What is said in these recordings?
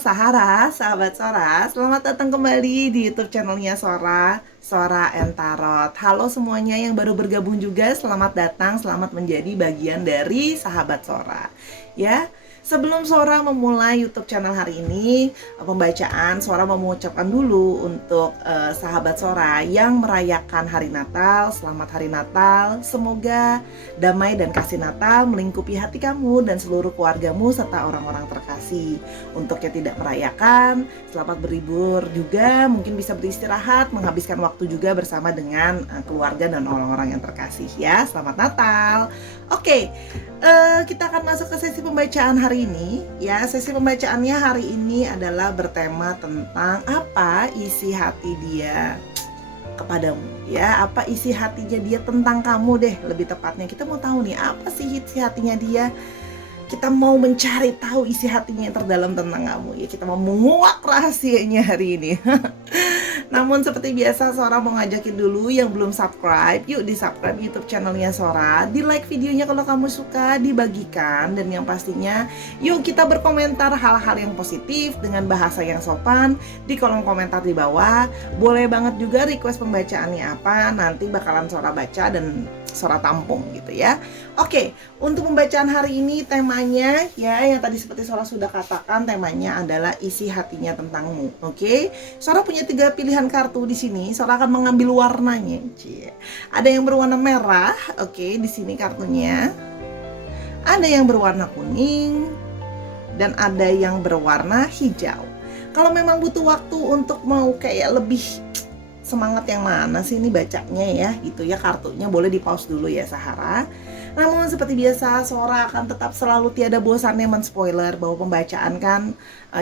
Sahara, sahabat Sora, selamat datang kembali di YouTube channelnya Sora, Sora and Tarot. Halo semuanya yang baru bergabung juga, selamat datang, selamat menjadi bagian dari sahabat Sora. Ya, sebelum Sora memulai YouTube channel hari ini, pembacaan Sora mau mengucapkan dulu untuk sahabat Sora yang merayakan hari Natal, selamat hari Natal. Semoga damai dan kasih Natal melingkupi hati kamu dan seluruh keluargamu serta orang-orang terkasih. Untuk yang tidak merayakan, selamat berlibur juga, mungkin bisa beristirahat, menghabiskan waktu juga bersama dengan keluarga dan orang-orang yang terkasih ya. Selamat Natal. Oke, kita akan masuk ke sesi pembacaan hari ini ya. Sesi pembacaannya hari ini adalah bertema tentang apa isi hati dia kepadamu ya, apa isi hatinya dia tentang kamu deh, lebih tepatnya kita mau tahu nih apa sih isi hatinya dia. Kita mau mencari tahu isi hatinya yang terdalam tentang kamu ya, kita mau menguak rahasianya hari ini. Namun seperti biasa Sora mau ngajakin dulu yang belum subscribe, yuk di subscribe YouTube channelnya Sora, di like videonya kalau kamu suka, dibagikan, dan yang pastinya yuk kita berkomentar hal-hal yang positif dengan bahasa yang sopan di kolom komentar di bawah. Boleh banget juga request pembacaannya apa, nanti bakalan Sora baca dan Sora tampung gitu ya. Oke, untuk pembacaan hari ini temanya ya, yang tadi seperti Sora sudah katakan, temanya adalah isi hatinya tentangmu. Oke, Sora punya 3 pilihan kartu di sini. Sora akan mengambil warnanya. Ada yang berwarna merah, oke, di sini kartunya. Ada yang berwarna kuning dan ada yang berwarna hijau. Kalau memang butuh waktu untuk mau kayak lebih semangat yang mana sih ini bacanya ya gitu ya, kartunya boleh di pause dulu ya Sahara. Namun seperti biasa Sora akan tetap selalu tiada bosannya men-spoiler bahwa pembacaan kan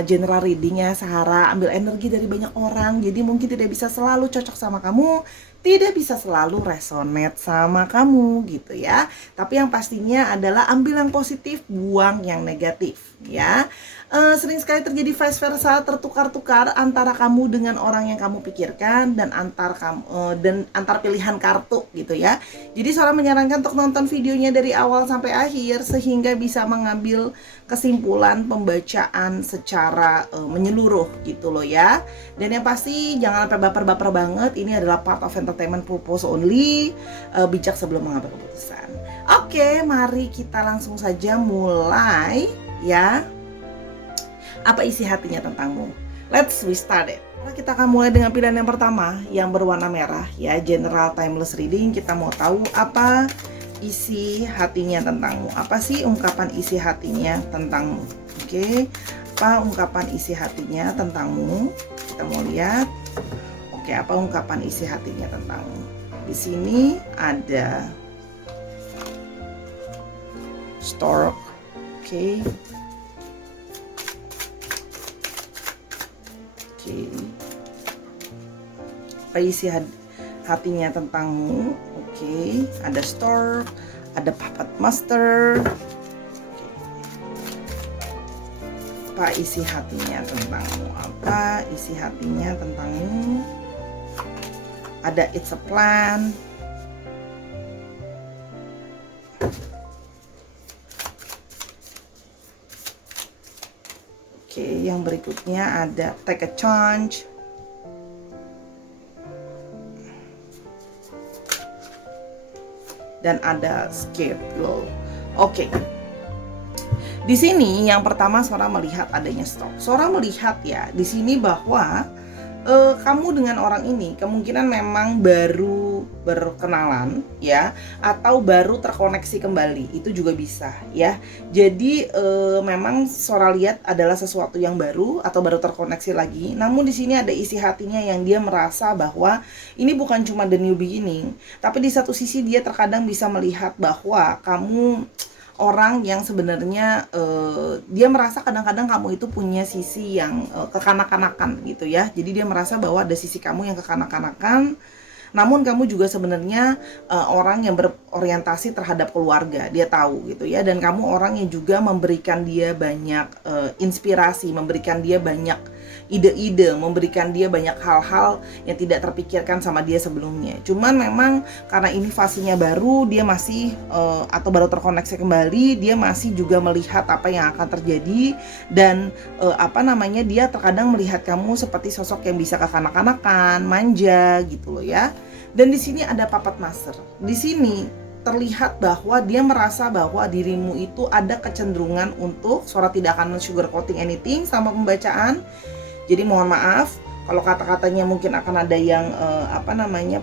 general readingnya Sahara ambil energi dari banyak orang, jadi mungkin tidak bisa selalu cocok sama kamu, tidak bisa selalu resonate sama kamu gitu ya. Tapi yang pastinya adalah ambil yang positif, buang yang negatif ya. Sering sekali terjadi vice versa, tertukar-tukar antara kamu dengan orang yang kamu pikirkan dan antar pilihan kartu gitu ya. Jadi Sora menyarankan untuk nonton videonya dari awal sampai akhir sehingga bisa mengambil kesimpulan pembacaan secara menyeluruh gitu loh ya. Dan yang pasti jangan sampai baper-baper banget, ini adalah part of entertainment purpose only, bijak sebelum mengambil keputusan. Oke, mari kita langsung saja mulai ya. Apa isi hatinya tentangmu? Let's restart it. Kita akan mulai dengan pilihan yang pertama yang berwarna merah ya, general timeless reading. Kita mau tahu apa isi hatinya tentangmu. Apa sih ungkapan isi hatinya tentangmu? Oke, apa ungkapan isi hatinya tentangmu? Kita mau lihat. Oke, apa ungkapan isi hatinya tentangmu? Di sini ada stork. Oke. Apa isi hatinya tentangmu? Oke, ada stork, ada puppet master. Apa isi hatinya tentangmu? Apa isi hatinya tentangmu? Ada it's a plan. Oke, yang berikutnya ada take a chance. Dan ada scared girl. Oke. Di sini yang pertama Sora melihat adanya stork. Sora melihat ya di sini bahwa kamu dengan orang ini kemungkinan memang baru berkenalan ya, atau baru terkoneksi kembali, itu juga bisa ya. Jadi memang Sora lihat adalah sesuatu yang baru atau baru terkoneksi lagi. Namun di sini ada isi hatinya yang dia merasa bahwa ini bukan cuma the new beginning, tapi di satu sisi dia terkadang bisa melihat bahwa kamu orang yang sebenarnya dia merasa kadang-kadang kamu itu punya sisi yang kekanak-kanakan gitu ya. Jadi dia merasa bahwa ada sisi kamu yang kekanak-kanakan, namun kamu juga sebenarnya orang yang berorientasi terhadap keluarga, dia tahu gitu ya. Dan kamu orang yang juga memberikan dia banyak inspirasi, memberikan dia banyak ide-ide, memberikan dia banyak hal-hal yang tidak terpikirkan sama dia sebelumnya. Cuman memang karena ini fasenya baru, dia masih atau baru terkoneksi kembali, dia masih juga melihat apa yang akan terjadi dan dia terkadang melihat kamu seperti sosok yang bisa kekanak-kanakan, manja gitu loh ya. Dan di sini ada Puppet Master. Di sini terlihat bahwa dia merasa bahwa dirimu itu ada kecenderungan untuk Sora tidak akan sugarcoating anything sama pembacaan. Jadi mohon maaf kalau kata-katanya mungkin akan ada yang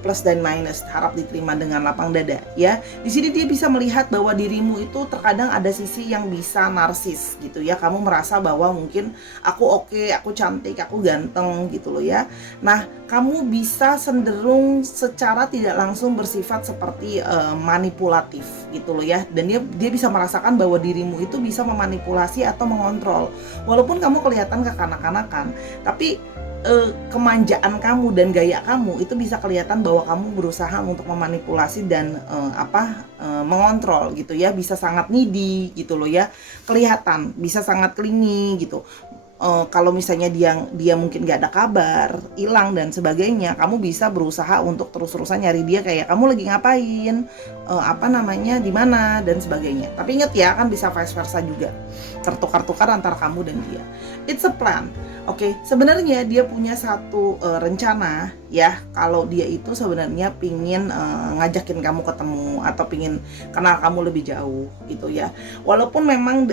plus dan minus, harap diterima dengan lapang dada ya. Di sini dia bisa melihat bahwa dirimu itu terkadang ada sisi yang bisa narsis gitu ya. Kamu merasa bahwa mungkin aku oke, aku cantik, aku ganteng gitu loh ya. Nah, kamu bisa cenderung secara tidak langsung bersifat seperti manipulatif gitu loh ya. Dan dia bisa merasakan bahwa dirimu itu bisa memanipulasi atau mengontrol. Walaupun kamu kelihatan kekanak-kanakan, tapi kemanjaan kamu dan gaya kamu itu bisa kelihatan bahwa kamu berusaha untuk memanipulasi dan mengontrol gitu ya. Bisa sangat needy gitu loh ya, kelihatan bisa sangat clingy gitu. Kalau misalnya dia mungkin gak ada kabar, hilang dan sebagainya, kamu bisa berusaha untuk terus-terusan nyari dia, kayak kamu lagi ngapain, di mana dan sebagainya. Tapi ingat ya, kan bisa vice versa juga, tertukar-tukar antara kamu dan dia. It's a plan. Oke, sebenarnya dia punya satu rencana ya, kalau dia itu sebenarnya pingin ngajakin kamu ketemu atau pingin kenal kamu lebih jauh gitu ya. Walaupun memang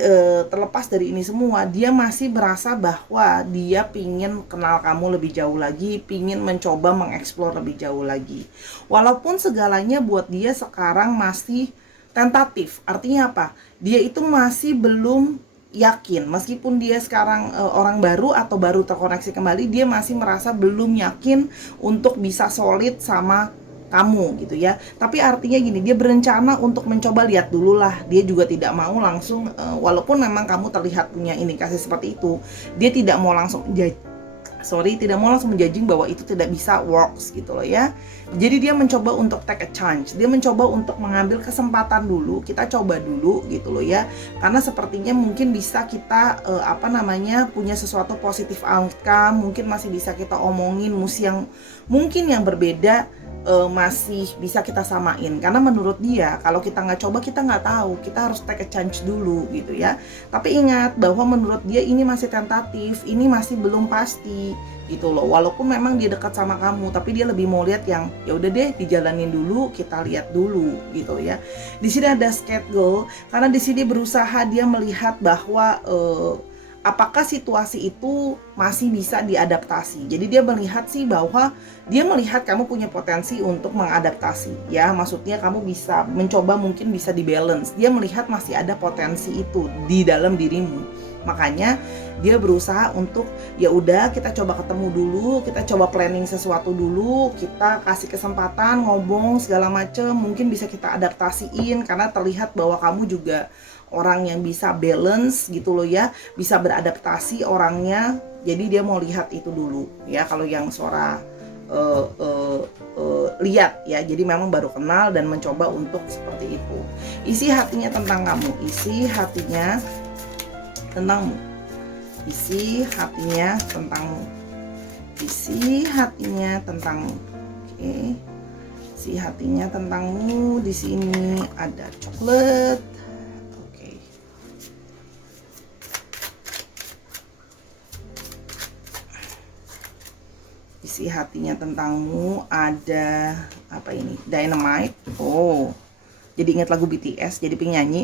terlepas dari ini semua, dia masih berasa bahwa dia pingin kenal kamu lebih jauh lagi, pingin mencoba mengeksplor lebih jauh lagi. Walaupun segalanya buat dia sekarang masih tentatif. Artinya apa? Dia itu masih belum yakin, meskipun dia sekarang orang baru atau baru terkoneksi kembali, dia masih merasa belum yakin untuk bisa solid sama kamu gitu ya. Tapi artinya gini, dia berencana untuk mencoba lihat dulu lah. Dia juga tidak mau langsung walaupun memang kamu terlihat punya indikasi seperti itu, dia tidak mau langsung menjudging bahwa itu tidak bisa works gitu loh ya. Jadi dia mencoba untuk take a chance, dia mencoba untuk mengambil kesempatan dulu, kita coba dulu gitu loh ya. Karena sepertinya mungkin bisa kita punya sesuatu positif outcome, mungkin masih bisa kita omongin mungkin yang berbeda, masih bisa kita samain. Karena menurut dia kalau kita nggak coba kita nggak tahu, kita harus take a chance dulu gitu ya. Tapi ingat bahwa menurut dia ini masih tentatif, ini masih belum pasti gitu loh. Walaupun memang dia dekat sama kamu, tapi dia lebih mau lihat yang ya udah deh dijalanin dulu, kita lihat dulu gitu ya. Di sini ada scared girl karena di sini berusaha dia melihat bahwa apakah situasi itu masih bisa diadaptasi. Jadi dia melihat sih bahwa dia melihat kamu punya potensi untuk mengadaptasi ya. Maksudnya kamu bisa mencoba, mungkin bisa dibalance. Dia melihat masih ada potensi itu di dalam dirimu. Makanya dia berusaha untuk ya udah kita coba ketemu dulu, kita coba planning sesuatu dulu, kita kasih kesempatan ngomong segala macem, mungkin bisa kita adaptasiin karena terlihat bahwa kamu juga orang yang bisa balance gitu loh ya, bisa beradaptasi orangnya. Jadi dia mau lihat itu dulu ya, kalau yang Sora lihat ya. Jadi memang baru kenal dan mencoba untuk seperti itu. Isi hatinya tentang kamu, isi hatinya tentangmu, isi hatinya tentangmu, isi hatinya tentangmu. Oke, isi hatinya tentangmu. Di sini ada coklat. Isi hatinya tentangmu ada apa ini? Dynamite. Oh, jadi ingat lagu BTS, jadi pengen nyanyi.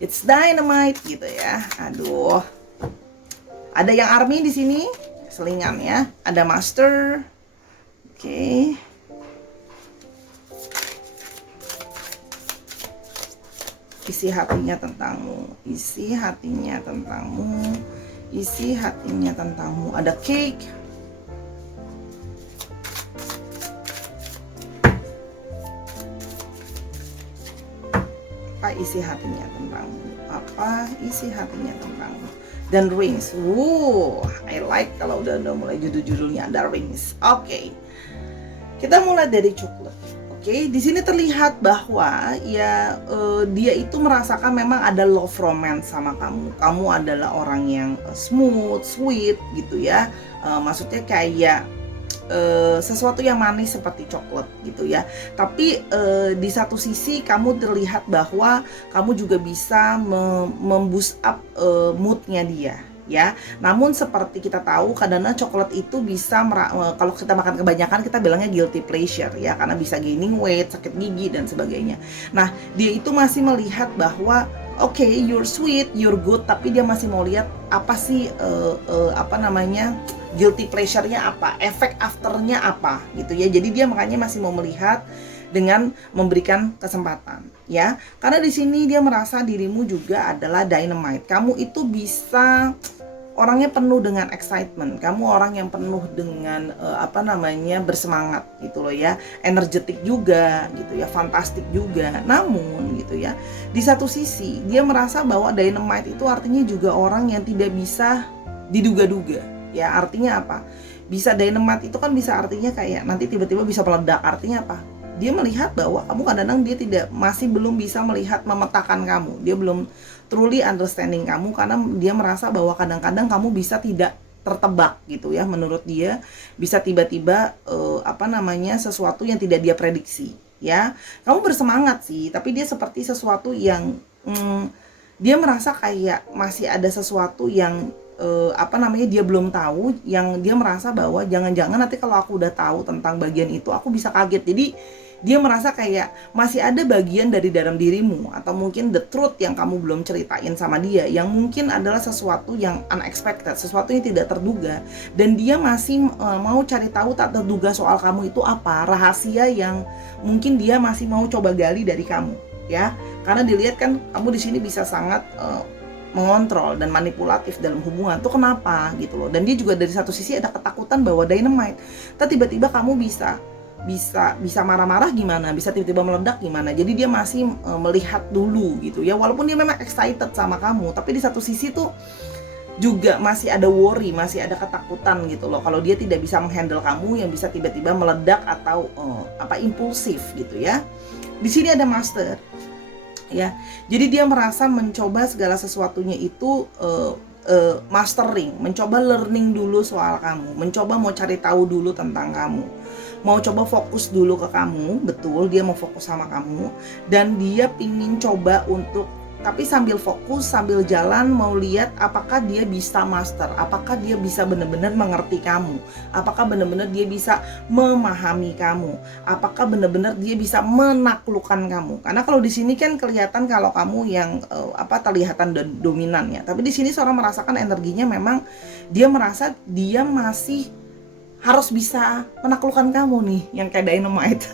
It's dynamite gitu ya. Aduh. Ada yang army di sini, selingan ya. Ada master. Oke. Isi hatinya tentangmu, isi hatinya tentangmu, isi hatinya tentangmu. Ada cake. Apa isi hatinya tentangmu? Apa isi hatinya tentangmu? Dan rings. I like kalau udah mulai judul-judulnya ada rings. Oke. Kita mulai dari coklat. Oke, di sini terlihat bahwa ya dia itu merasakan memang ada love romance sama kamu. Kamu adalah orang yang smooth, sweet gitu ya. Maksudnya kayak sesuatu yang manis seperti coklat gitu ya. Tapi di satu sisi kamu terlihat bahwa kamu juga bisa memboost up moodnya dia ya. Namun seperti kita tahu kadang-kadang coklat itu bisa kalau kita makan kebanyakan kita bilangnya guilty pleasure ya, karena bisa gaining weight, sakit gigi dan sebagainya. Nah, dia itu masih melihat bahwa oke, you're sweet, you're good, tapi dia masih mau lihat apa sih apa namanya guilty pleasure-nya apa, efek afternya apa gitu ya. Jadi dia makanya masih mau melihat dengan memberikan kesempatan ya. Karena di sini dia merasa dirimu juga adalah dynamite. Kamu itu bisa orangnya penuh dengan excitement. Kamu orang yang penuh dengan apa namanya bersemangat gitu loh ya. Energetik juga gitu ya, fantastik juga. Namun gitu ya, di satu sisi dia merasa bahwa dynamite itu artinya juga orang yang tidak bisa diduga-duga. Ya, artinya apa? Bisa dynamite itu kan bisa artinya kayak nanti tiba-tiba bisa meledak. Artinya apa? Dia melihat bahwa kamu kadang-kadang dia masih belum bisa melihat memetakan kamu. Dia belum truly understanding kamu karena dia merasa bahwa kadang-kadang kamu bisa tidak tertebak gitu ya. Menurut dia bisa tiba-tiba apa namanya sesuatu yang tidak dia prediksi ya. Kamu bersemangat sih, tapi dia seperti sesuatu yang dia merasa kayak masih ada sesuatu yang apa namanya dia belum tahu, yang dia merasa bahwa jangan-jangan nanti kalau aku udah tahu tentang bagian itu aku bisa kaget. Jadi dia merasa kayak masih ada bagian dari dalam dirimu atau mungkin the truth yang kamu belum ceritain sama dia, yang mungkin adalah sesuatu yang unexpected, sesuatu yang tidak terduga, dan dia masih mau cari tahu tak terduga soal kamu itu apa, rahasia yang mungkin dia masih mau coba gali dari kamu ya. Karena dilihat kan kamu di sini bisa sangat mengontrol dan manipulatif dalam hubungan tuh kenapa gitu loh. Dan dia juga dari satu sisi ada ketakutan bahwa dynamite tiba-tiba kamu bisa marah-marah gimana, bisa tiba-tiba meledak gimana. Jadi dia masih melihat dulu gitu ya, walaupun dia memang excited sama kamu, tapi di satu sisi tuh juga masih ada worry, masih ada ketakutan gitu loh kalau dia tidak bisa menghandle kamu yang bisa tiba-tiba meledak atau apa impulsif gitu ya. Di sini ada master ya, jadi dia merasa mencoba segala sesuatunya itu mastering, mencoba learning dulu soal kamu, mencoba mau cari tahu dulu tentang kamu, mau coba fokus dulu ke kamu. Betul, dia mau fokus sama kamu dan dia pingin coba untuk, tapi sambil fokus, sambil jalan mau lihat apakah dia bisa master, apakah dia bisa benar-benar mengerti kamu, apakah benar-benar dia bisa memahami kamu, apakah benar-benar dia bisa menaklukkan kamu. Karena kalau di sini kan kelihatan kalau kamu yang terlihatan dominan ya, tapi di sini seorang merasakan energinya memang dia merasa dia masih harus bisa menaklukkan kamu nih, yang kayak dynamite.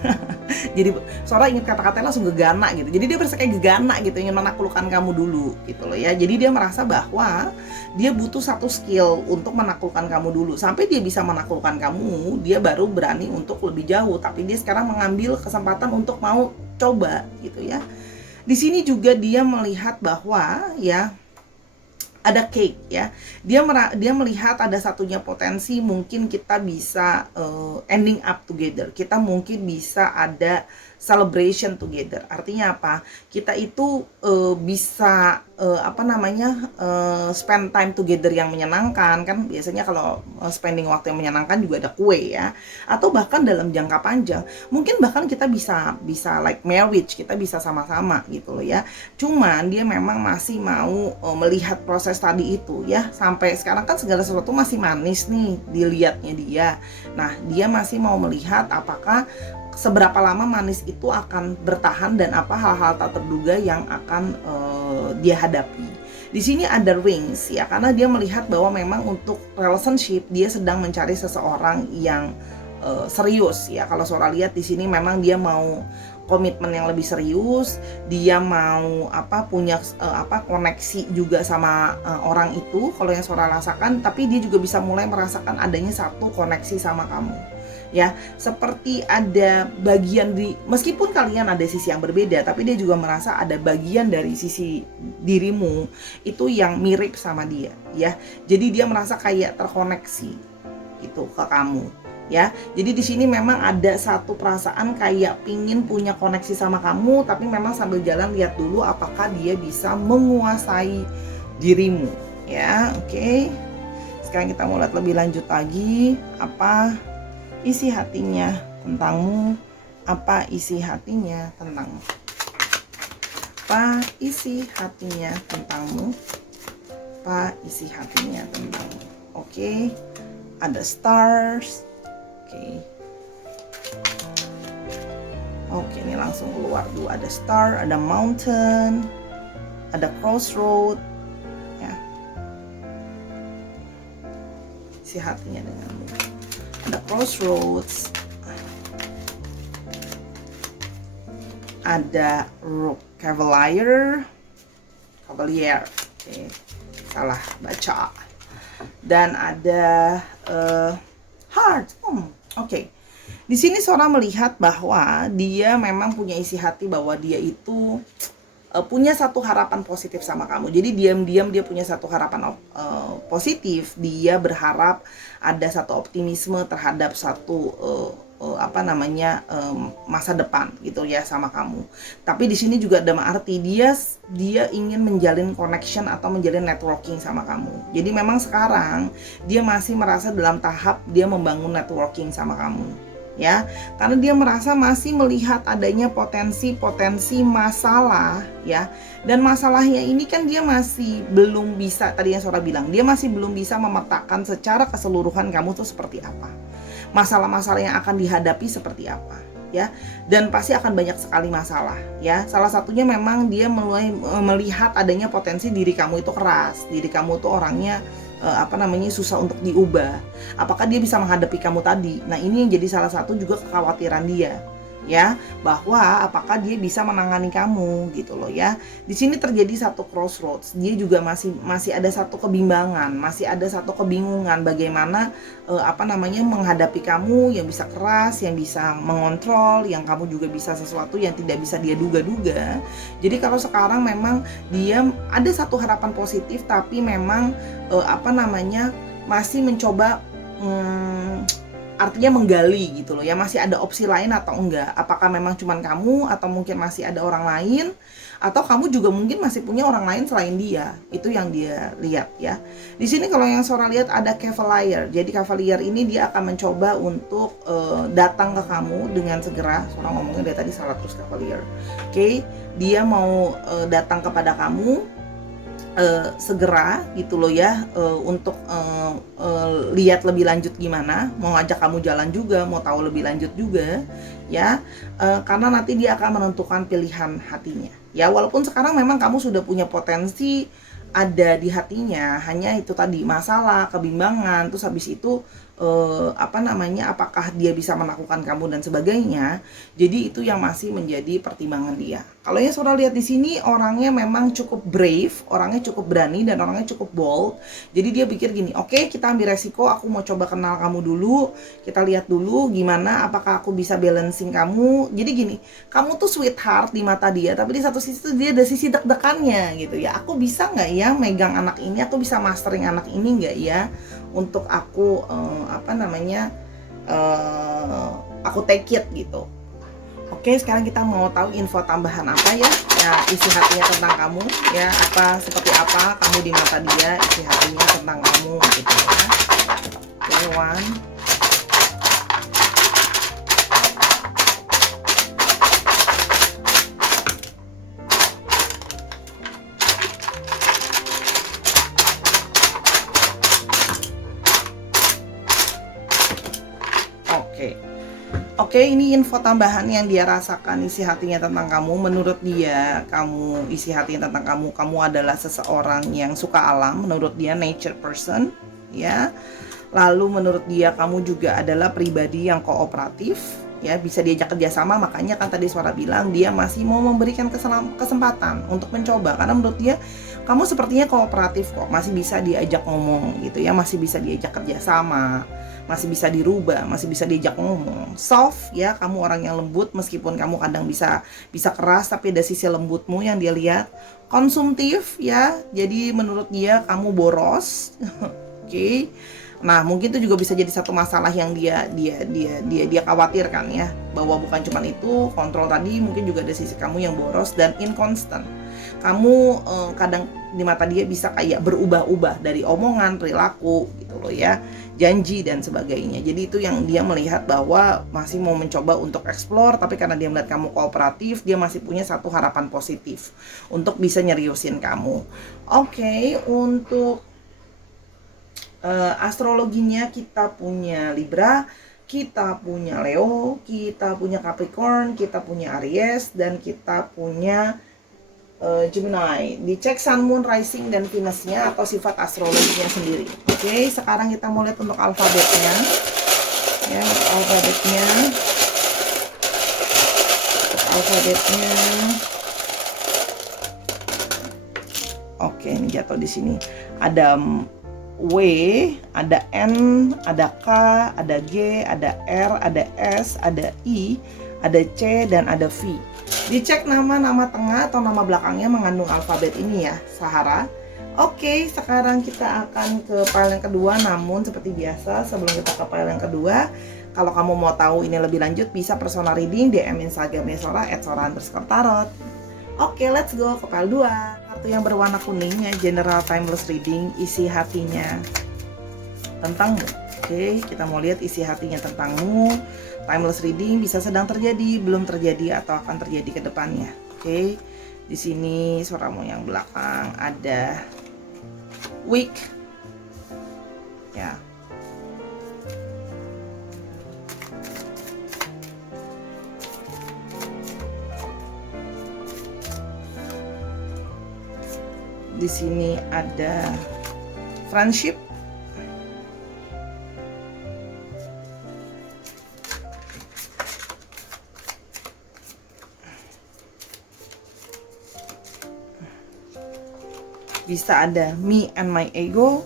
Jadi seorang ingat kata-katanya langsung gegana gitu. Jadi dia berasa kayak gegana gitu, ingin menaklukkan kamu dulu gitu loh ya. Jadi dia merasa bahwa dia butuh satu skill untuk menaklukkan kamu dulu. Sampai dia bisa menaklukkan kamu, dia baru berani untuk lebih jauh. Tapi dia sekarang mengambil kesempatan untuk mau coba gitu ya. Di sini juga dia melihat bahwa ya ada cake ya. Dia melihat ada satunya potensi mungkin kita bisa ending up together. Kita mungkin bisa ada celebration together. Artinya apa? Kita itu bisa spend time together yang menyenangkan kan. Biasanya kalau spending waktu yang menyenangkan juga ada kue ya. Atau bahkan dalam jangka panjang, mungkin bahkan kita bisa like marriage, kita bisa sama-sama gitu loh ya. Cuman dia memang masih mau melihat proses tadi itu ya. Sampai sekarang kan segala sesuatu masih manis nih dilihatnya dia. Nah, dia masih mau melihat apakah seberapa lama manis itu akan bertahan dan apa hal-hal tak terduga yang akan dia hadapi. Di sini ada rings ya, karena dia melihat bahwa memang untuk relationship dia sedang mencari seseorang yang serius ya. Kalau Sora lihat di sini memang dia mau komitmen yang lebih serius, dia mau punya koneksi juga sama orang itu. Kalau yang Sora rasakan, tapi dia juga bisa mulai merasakan adanya satu koneksi sama kamu. Ya, seperti ada bagian meskipun kalian ada sisi yang berbeda, tapi dia juga merasa ada bagian dari sisi dirimu itu yang mirip sama dia, ya. Jadi dia merasa kayak terkoneksi itu ke kamu. ya. Jadi di sini memang ada satu perasaan kayak pingin punya koneksi sama kamu, tapi memang sambil jalan lihat dulu apakah dia bisa menguasai dirimu, ya. Oke. Sekarang kita mau lihat lebih lanjut lagi, apa isi hatinya tentangmu, apa isi hatinya tentangmu, apa isi hatinya tentangmu, apa isi hatinya tentangmu. Oke. Ada stars. Oke, ini langsung keluar dulu. Ada star, ada mountain, ada crossroad, ya. Isi hatinya denganmu. Ada crossroads, ada cavalier. Oke, salah baca. Dan ada heart. Oke. Di sini Sora melihat bahwa dia memang punya isi hati bahwa dia itu punya satu harapan positif sama kamu. Jadi diam-diam dia punya satu harapan positif. Dia berharap ada satu optimisme terhadap satu masa depan gitu ya sama kamu. Tapi di sini juga ada arti dia ingin menjalin connection atau menjalin networking sama kamu. Jadi memang sekarang dia masih merasa dalam tahap dia membangun networking sama kamu, ya, karena dia merasa masih melihat adanya potensi masalah, ya. Dan masalahnya ini kan dia masih belum bisa, tadi yang Sora bilang, dia masih belum bisa memetakan secara keseluruhan kamu tuh seperti apa, masalah-masalah yang akan dihadapi seperti apa, ya. Dan pasti akan banyak sekali masalah, ya. Salah satunya memang dia mulai melihat adanya potensi diri kamu itu keras, diri kamu tuh orangnya susah untuk diubah. Apakah dia bisa menghadapi kamu tadi? Nah, ini yang jadi salah satu juga kekhawatiran dia, ya, bahwa apakah dia bisa menangani kamu gitu loh, ya. Di sini terjadi satu crossroads. Dia juga masih ada satu kebimbangan, masih ada satu kebingungan bagaimana menghadapi kamu yang bisa keras, yang bisa mengontrol, yang kamu juga bisa sesuatu yang tidak bisa dia duga-duga. Jadi kalau sekarang memang dia ada satu harapan positif, tapi memang masih mencoba artinya menggali gitu loh, ya, masih ada opsi lain atau enggak, apakah memang cuman kamu atau mungkin masih ada orang lain, atau kamu juga mungkin masih punya orang lain selain dia. Itu yang dia lihat, ya. Di sini kalau yang Sora lihat ada cavalier. Jadi cavalier ini dia akan mencoba untuk datang ke kamu dengan segera. Sora ngomongnya dari tadi salah terus cavalier. Oke, dia mau datang kepada kamu segera gitu loh, ya, untuk lihat lebih lanjut gimana, mau ngajak kamu jalan juga, mau tahu lebih lanjut juga, ya, karena nanti dia akan menentukan pilihan hatinya, ya. Walaupun sekarang memang kamu sudah punya potensi ada di hatinya, hanya itu tadi masalah, kebimbangan, terus habis itu apakah dia bisa menaklukkan kamu dan sebagainya. Jadi itu yang masih menjadi pertimbangan dia. Kalau yang Sora lihat di sini, orangnya memang cukup brave, orangnya cukup berani, dan orangnya cukup bold. Jadi dia pikir gini, oke, kita ambil resiko, aku mau coba kenal kamu dulu, kita lihat dulu gimana, apakah aku bisa balancing kamu. Jadi gini, kamu tuh sweetheart di mata dia, tapi di satu sisi tuh dia ada sisi deg-degannya gitu, ya. Aku bisa nggak ya megang anak ini, aku bisa mastering anak ini nggak ya, untuk aku aku take it gitu. Oke, sekarang kita mau tahu info tambahan apa, ya, isi hatinya tentang kamu, ya, seperti apa kamu di mata dia, isi hatinya tentang kamu gitu, ya. Oke, one. Oke, ini info tambahan yang dia rasakan, isi hatinya tentang kamu. Menurut dia, kamu isi hatinya tentang kamu adalah seseorang yang suka alam. Menurut dia nature person, ya. Lalu menurut dia kamu juga adalah pribadi yang kooperatif, ya, bisa diajak kerjasama. Makanya kan tadi Suara bilang dia masih mau memberikan kesempatan untuk mencoba, karena menurut dia kamu sepertinya kooperatif kok, masih bisa diajak ngomong gitu, ya, masih bisa diajak kerjasama, masih bisa dirubah, masih bisa diajak ngomong. Soft, ya, kamu orang yang lembut, meskipun kamu kadang bisa keras, tapi ada sisi lembutmu yang dia lihat. Konsumtif, ya, jadi menurut dia kamu boros. Oke. Nah, mungkin itu juga bisa jadi satu masalah yang dia khawatirkan ya, bahwa bukan cuma itu, kontrol tadi, mungkin juga ada sisi kamu yang boros dan inconstant. Kamu kadang di mata dia bisa kayak berubah-ubah dari omongan, perilaku gitu loh ya, janji dan sebagainya. Jadi itu yang dia melihat bahwa masih mau mencoba untuk explore, tapi karena dia melihat kamu kooperatif, dia masih punya satu harapan positif untuk bisa nyeriusin kamu. Oke, untuk astrologinya kita punya Libra, kita punya Leo, kita punya Capricorn, kita punya Aries, dan kita punya Gemini. Dicek Sun, Moon, Rising, dan Venusnya atau sifat astrologinya sendiri. Oke, sekarang kita mau lihat untuk alfabetnya. Ya, untuk alfabetnya. Oke, ini jatuh di sini. Ada W, ada N, ada K, ada G, ada R, ada S, ada I, ada C, dan ada V. Dicek nama-nama tengah atau nama belakangnya mengandung alfabet ini ya, Sahara. Oke, sekarang kita akan ke file yang kedua, namun seperti biasa sebelum kita ke file yang kedua, kalau kamu mau tahu ini lebih lanjut bisa personal reading DM Instagramnya Sora @sora_tarot. Oke, let's go ke file 2. Kartu yang berwarna kuningnya General Timeless Reading, isi hatinya tentangmu. Oke, kita mau lihat isi hatinya tentangmu. Timeless Reading bisa sedang terjadi, belum terjadi, atau akan terjadi ke depannya. Oke, di sini suaramu yang belakang ada weak, ya. Di sini ada friendship, bisa ada me and my ego,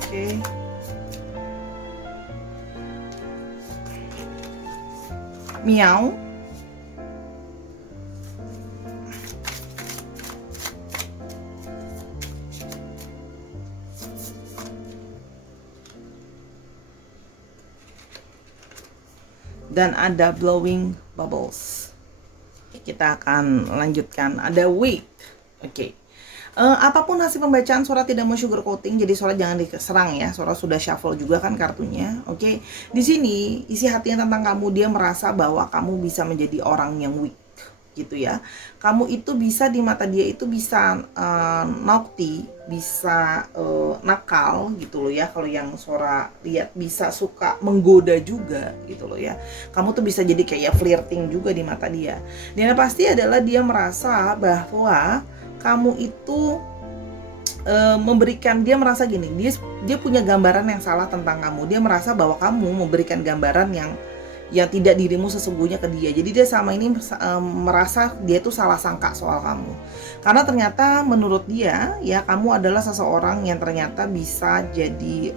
oke. Meow, dan ada blowing bubbles. Kita akan lanjutkan. Ada weak. Oke. Apapun hasil pembacaan, Sora tidak mau sugar coating, jadi Sora jangan diserang ya. Sora sudah shuffle juga kan kartunya. Oke. Di sini isi hatinya tentang kamu, dia merasa bahwa kamu bisa menjadi orang yang weak gitu ya. Kamu itu bisa di mata dia itu bisa naughty, bisa nakal gitu loh ya. Kalau yang Sora lihat bisa suka menggoda juga gitu loh ya. Kamu tuh bisa jadi kayak flirting juga di mata dia. Dan yang pasti adalah dia merasa bahwa kamu itu dia merasa gini, dia punya gambaran yang salah tentang kamu. Dia merasa bahwa kamu memberikan gambaran yang tidak dirimu sesungguhnya ke dia. Jadi dia sama ini merasa dia tuh salah sangka soal kamu. Karena ternyata menurut dia ya kamu adalah seseorang yang ternyata bisa jadi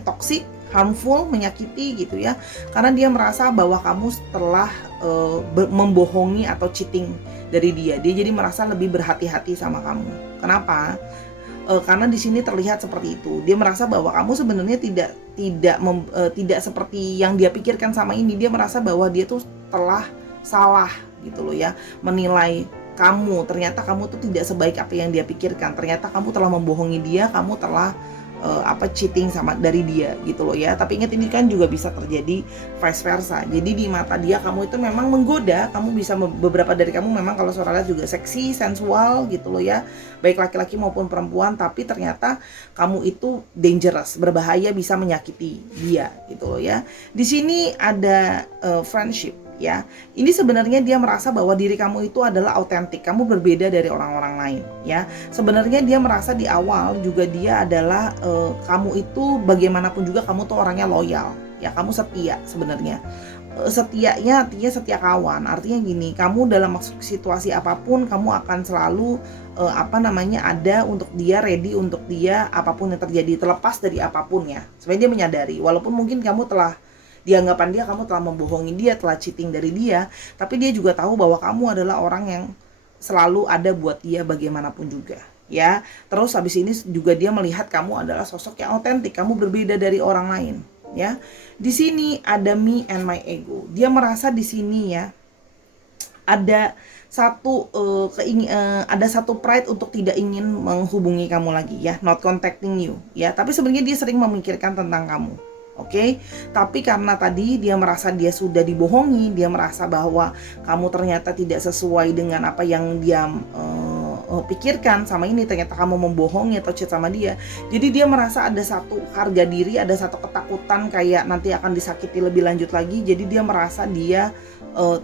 toxic, harmful, menyakiti gitu ya. Karena dia merasa bahwa kamu telah membohongi atau cheating dari dia. Dia jadi merasa lebih berhati-hati sama kamu. Kenapa? Karena di sini terlihat seperti itu. Dia merasa bahwa kamu sebenarnya tidak seperti yang dia pikirkan sama ini. Dia merasa bahwa dia tuh telah salah gitu loh ya, menilai kamu. Ternyata kamu tuh tidak sebaik apa yang dia pikirkan. Ternyata kamu telah membohongi dia, kamu telah cheating sama dari dia gitu loh ya. Tapi ingat ini kan juga bisa terjadi vice versa. Jadi di mata dia kamu itu memang menggoda. Kamu bisa beberapa dari kamu memang kalau Sora lihat juga seksi, sensual gitu loh ya, baik laki-laki maupun perempuan. Tapi ternyata kamu itu dangerous, berbahaya, bisa menyakiti dia gitu loh ya. Di sini ada friendship ya. Ini sebenarnya dia merasa bahwa diri kamu itu adalah autentik, kamu berbeda dari orang-orang lain ya. Sebenarnya dia merasa di awal juga dia adalah kamu itu bagaimanapun juga kamu tuh orangnya loyal ya, kamu setia sebenarnya. Setianya artinya setia kawan, artinya gini, kamu dalam situasi apapun kamu akan selalu ada untuk dia, ready untuk dia apapun yang terjadi, terlepas dari apapun ya. Sebenarnya dia menyadari walaupun mungkin kamu telah dianggapan dia kamu telah membohongi dia, telah cheating dari dia, tapi dia juga tahu bahwa kamu adalah orang yang selalu ada buat dia bagaimanapun juga ya. Terus habis ini juga dia melihat kamu adalah sosok yang otentik, kamu berbeda dari orang lain ya. Di sini ada me and my ego. Dia merasa di sini ya ada satu ada satu pride untuk tidak ingin menghubungi kamu lagi ya, not contacting you ya. Tapi sebenarnya dia sering memikirkan tentang kamu. Oke, tapi karena tadi dia merasa dia sudah dibohongi, dia merasa bahwa kamu ternyata tidak sesuai dengan apa yang dia pikirkan sama ini, ternyata kamu membohongi atau chat sama dia. Jadi dia merasa ada satu harga diri, ada satu ketakutan kayak nanti akan disakiti lebih lanjut lagi. Jadi dia merasa dia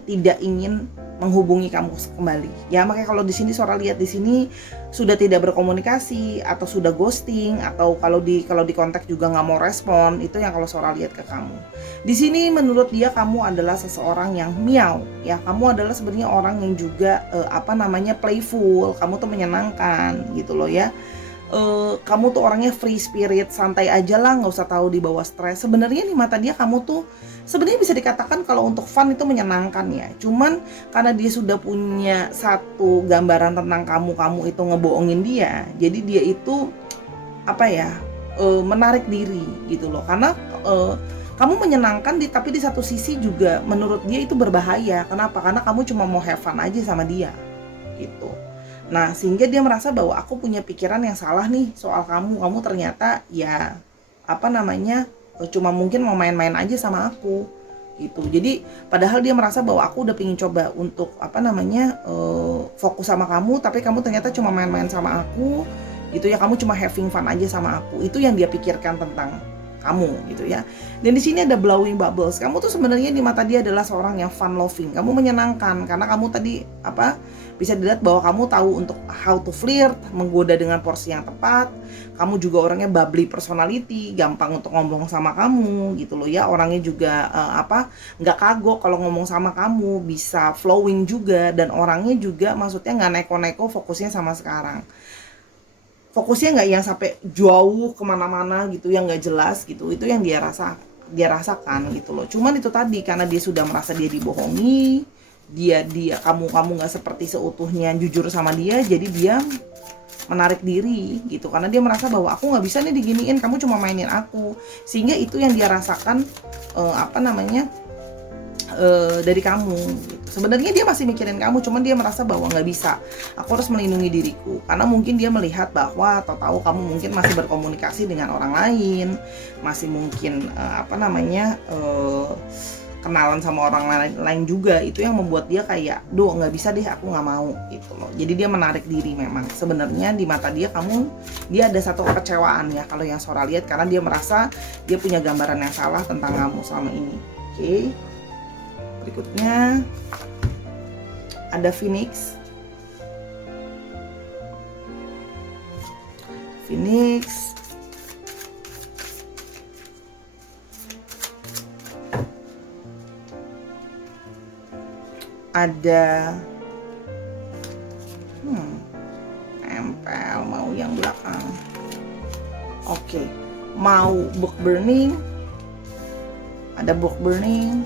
tidak ingin menghubungi kamu kembali. Ya, makanya kalau di sini Sora lihat di sini sudah tidak berkomunikasi atau sudah ghosting, atau kalau di kontak juga nggak mau respon, itu yang kalau Sora lihat ke kamu. Di sini menurut dia kamu adalah seseorang yang miau, ya. Kamu adalah sebenarnya orang yang juga playful, kamu tuh menyenangkan gitu loh ya. Kamu tuh orangnya free spirit, santai aja lah, nggak usah tahu dibawa stres. Sebenarnya di mata dia kamu tuh sebenarnya bisa dikatakan kalau untuk fun itu menyenangkan ya. Cuman karena dia sudah punya satu gambaran tentang kamu itu ngebohongin dia, jadi dia itu menarik diri gitu loh. Karena kamu menyenangkan tapi di satu sisi juga menurut dia itu berbahaya. Kenapa? Karena kamu cuma mau have fun aja sama dia gitu. Nah, sehingga dia merasa bahwa aku punya pikiran yang salah nih soal kamu. Kamu ternyata ya cuma mungkin mau main-main aja sama aku gitu. Jadi padahal dia merasa bahwa aku udah pengen coba untuk fokus sama kamu, tapi kamu ternyata cuma main-main sama aku gitu ya. Kamu cuma having fun aja sama aku. Itu yang dia pikirkan tentang kamu gitu ya. Dan di sini ada blowing bubbles. Kamu tuh sebenarnya di mata dia adalah seorang yang fun loving. Kamu menyenangkan karena kamu tadi bisa dilihat bahwa kamu tahu untuk how to flirt, menggoda dengan porsi yang tepat. Kamu juga orangnya bubbly personality, gampang untuk ngomong sama kamu gitu loh ya. Orangnya juga nggak kagok kalau ngomong sama kamu, bisa flowing juga, dan orangnya juga maksudnya nggak neko-neko, fokusnya sama sekarang. Fokusnya nggak yang sampai jauh kemana-mana gitu, yang nggak jelas gitu. Itu yang dia rasakan gitu loh. Cuman itu tadi, karena dia sudah merasa dia dibohongi, kamu nggak seperti seutuhnya jujur sama dia, jadi dia menarik diri gitu. Karena dia merasa bahwa aku nggak bisa nih diginiin, kamu cuma mainin aku. Sehingga itu yang dia rasakan dari kamu gitu. Sebenarnya dia masih mikirin kamu, cuman dia merasa bahwa nggak bisa, aku harus melindungi diriku. Karena mungkin dia melihat bahwa atau tahu kamu mungkin masih berkomunikasi dengan orang lain, masih mungkin kenalan sama orang lain juga. Itu yang membuat dia kayak nggak bisa deh, aku nggak mau gitu loh. Jadi dia menarik diri. Memang sebenarnya di mata dia dia ada satu kekecewaan ya kalau yang Sora lihat, karena dia merasa dia punya gambaran yang salah tentang kamu selama ini. Oke. Berikutnya ada Phoenix. Ada tempel, mau yang belakang. Oke. Mau book burning. Ada book burning.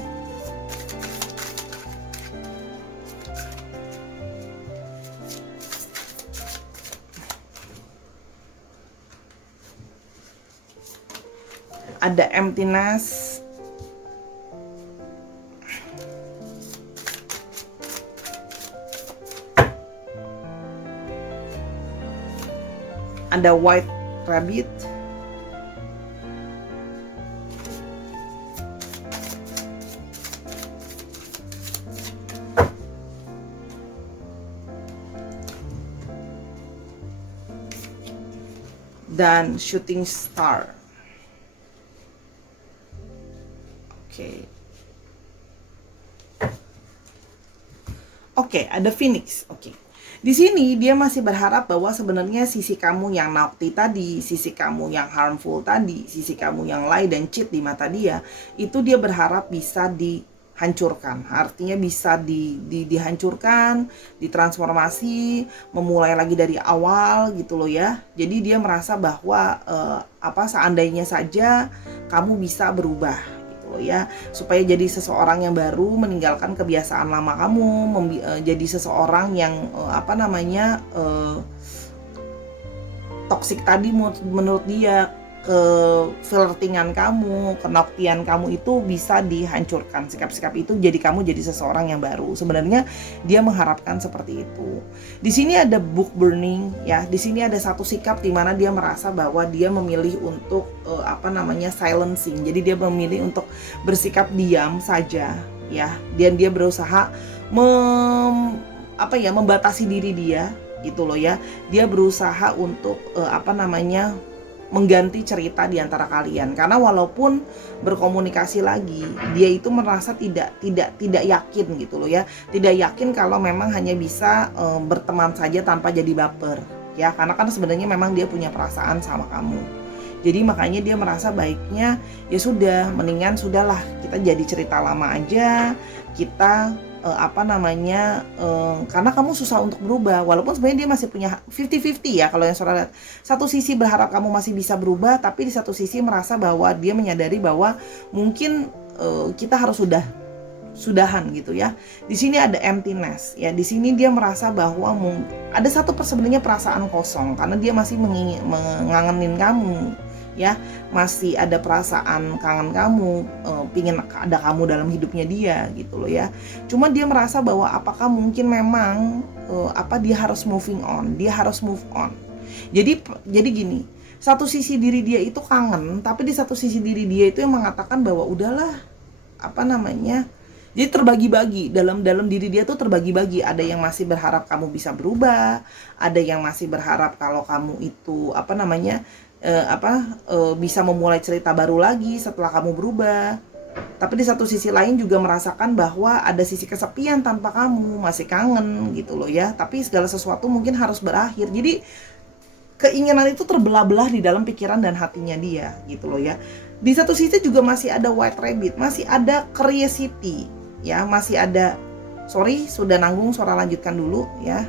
Ada emptiness. Ada white rabbit. Dan shooting star. Oke, ada Phoenix. Oke. Di sini dia masih berharap bahwa sebenarnya sisi kamu yang naughty tadi, sisi kamu yang harmful tadi, sisi kamu yang lie dan cheat di mata dia, itu dia berharap bisa dihancurkan. Artinya bisa dihancurkan, ditransformasi, memulai lagi dari awal gitu loh ya. Jadi dia merasa bahwa seandainya saja kamu bisa berubah gitu. gitu loh ya, supaya jadi seseorang yang baru, meninggalkan kebiasaan lama kamu, jadi seseorang yang toksik tadi menurut dia, ke flirtingan kamu, kenoktian kamu itu bisa dihancurkan. Sikap-sikap itu jadi kamu jadi seseorang yang baru. Sebenarnya dia mengharapkan seperti itu. Di sini ada book burning ya. Di sini ada satu sikap di mana dia merasa bahwa dia memilih untuk silencing. Jadi dia memilih untuk bersikap diam saja ya. Dan dia berusaha membatasi diri dia gitu loh ya. Dia berusaha untuk mengganti cerita di antara kalian, karena walaupun berkomunikasi lagi, dia itu merasa tidak yakin gitu loh ya, tidak yakin kalau memang hanya bisa berteman saja tanpa jadi baper ya, karena kan sebenarnya memang dia punya perasaan sama kamu. Jadi makanya dia merasa baiknya ya sudah, mendingan sudahlah kita jadi cerita lama aja, kita karena kamu susah untuk berubah, walaupun sebenarnya dia masih punya 50-50 ya. Kalau yang saudara lihat, satu sisi berharap kamu masih bisa berubah, tapi di satu sisi merasa bahwa dia menyadari bahwa mungkin kita harus sudahan gitu ya. Di sini ada emptiness ya. Di sini dia merasa bahwa ada satu sebenarnya perasaan kosong, karena dia masih mengangenin kamu ya, masih ada perasaan kangen kamu, pingin ada kamu dalam hidupnya dia gitu loh ya. Cuma dia merasa bahwa apakah mungkin memang dia harus moving on, dia harus move on. Jadi gini, satu sisi diri dia itu kangen, tapi di satu sisi diri dia itu yang mengatakan bahwa udahlah, jadi terbagi-bagi dalam diri dia tuh terbagi-bagi. Ada yang masih berharap kamu bisa berubah, ada yang masih berharap kalau kamu itu bisa memulai cerita baru lagi setelah kamu berubah. Tapi di satu sisi lain juga merasakan bahwa ada sisi kesepian tanpa kamu, masih kangen gitu loh ya. Tapi segala sesuatu mungkin harus berakhir. Jadi keinginan itu terbelah-belah di dalam pikiran dan hatinya dia gitu loh ya. Di satu sisi juga masih ada white rabbit, masih ada curiosity ya, masih ada sudah nanggung, suara lanjutkan dulu ya.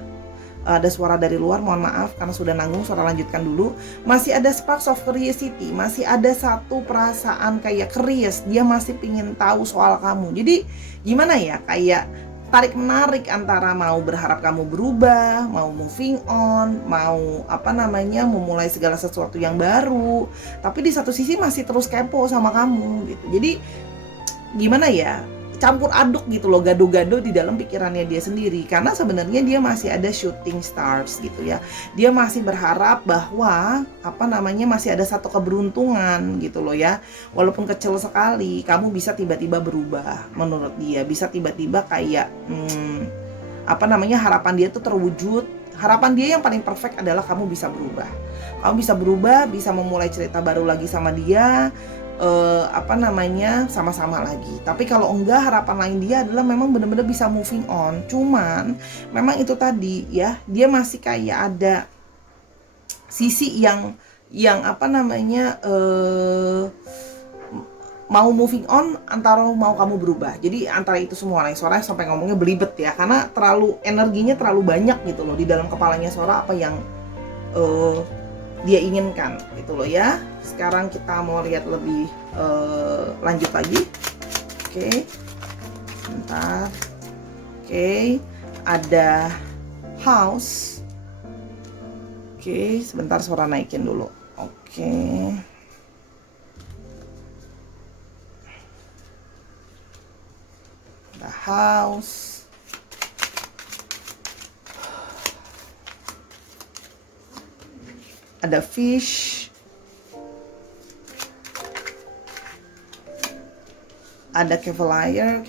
Ada suara dari luar, mohon maaf karena sudah nanggung, suara lanjutkan dulu. Masih ada sparks of curiosity, masih ada satu perasaan kayak curious, dia masih pingin tahu soal kamu. Jadi gimana ya, kayak tarik menarik antara mau berharap kamu berubah, mau moving on, mau memulai segala sesuatu yang baru, tapi di satu sisi masih terus kepo sama kamu gitu. Jadi gimana ya, campur aduk gitu loh, gado-gado di dalam pikirannya dia sendiri, karena sebenarnya dia masih ada shooting stars gitu ya. Dia masih berharap bahwa masih ada satu keberuntungan gitu loh ya. Walaupun kecil sekali, kamu bisa tiba-tiba berubah menurut dia, bisa tiba-tiba kayak harapan dia tuh terwujud. Harapan dia yang paling perfect adalah kamu bisa berubah. Kamu bisa berubah, bisa memulai cerita baru lagi sama dia, sama-sama lagi. Tapi kalau enggak, harapan lain dia adalah memang benar-benar bisa moving on. Cuman memang itu tadi ya, dia masih kayak ada sisi yang mau moving on antara mau kamu berubah. Jadi antara itu semua. Sora sampai ngomongnya belibet ya, karena energinya terlalu banyak gitu loh di dalam kepalanya Sora, apa yang dia inginkan gitu loh ya. Sekarang kita mau lihat lebih lanjut lagi. Oke. Bentar. Oke, ada house. Oke, sebentar Sora naikin dulu. Oke. Ada house. Ada fish, ada cavalier,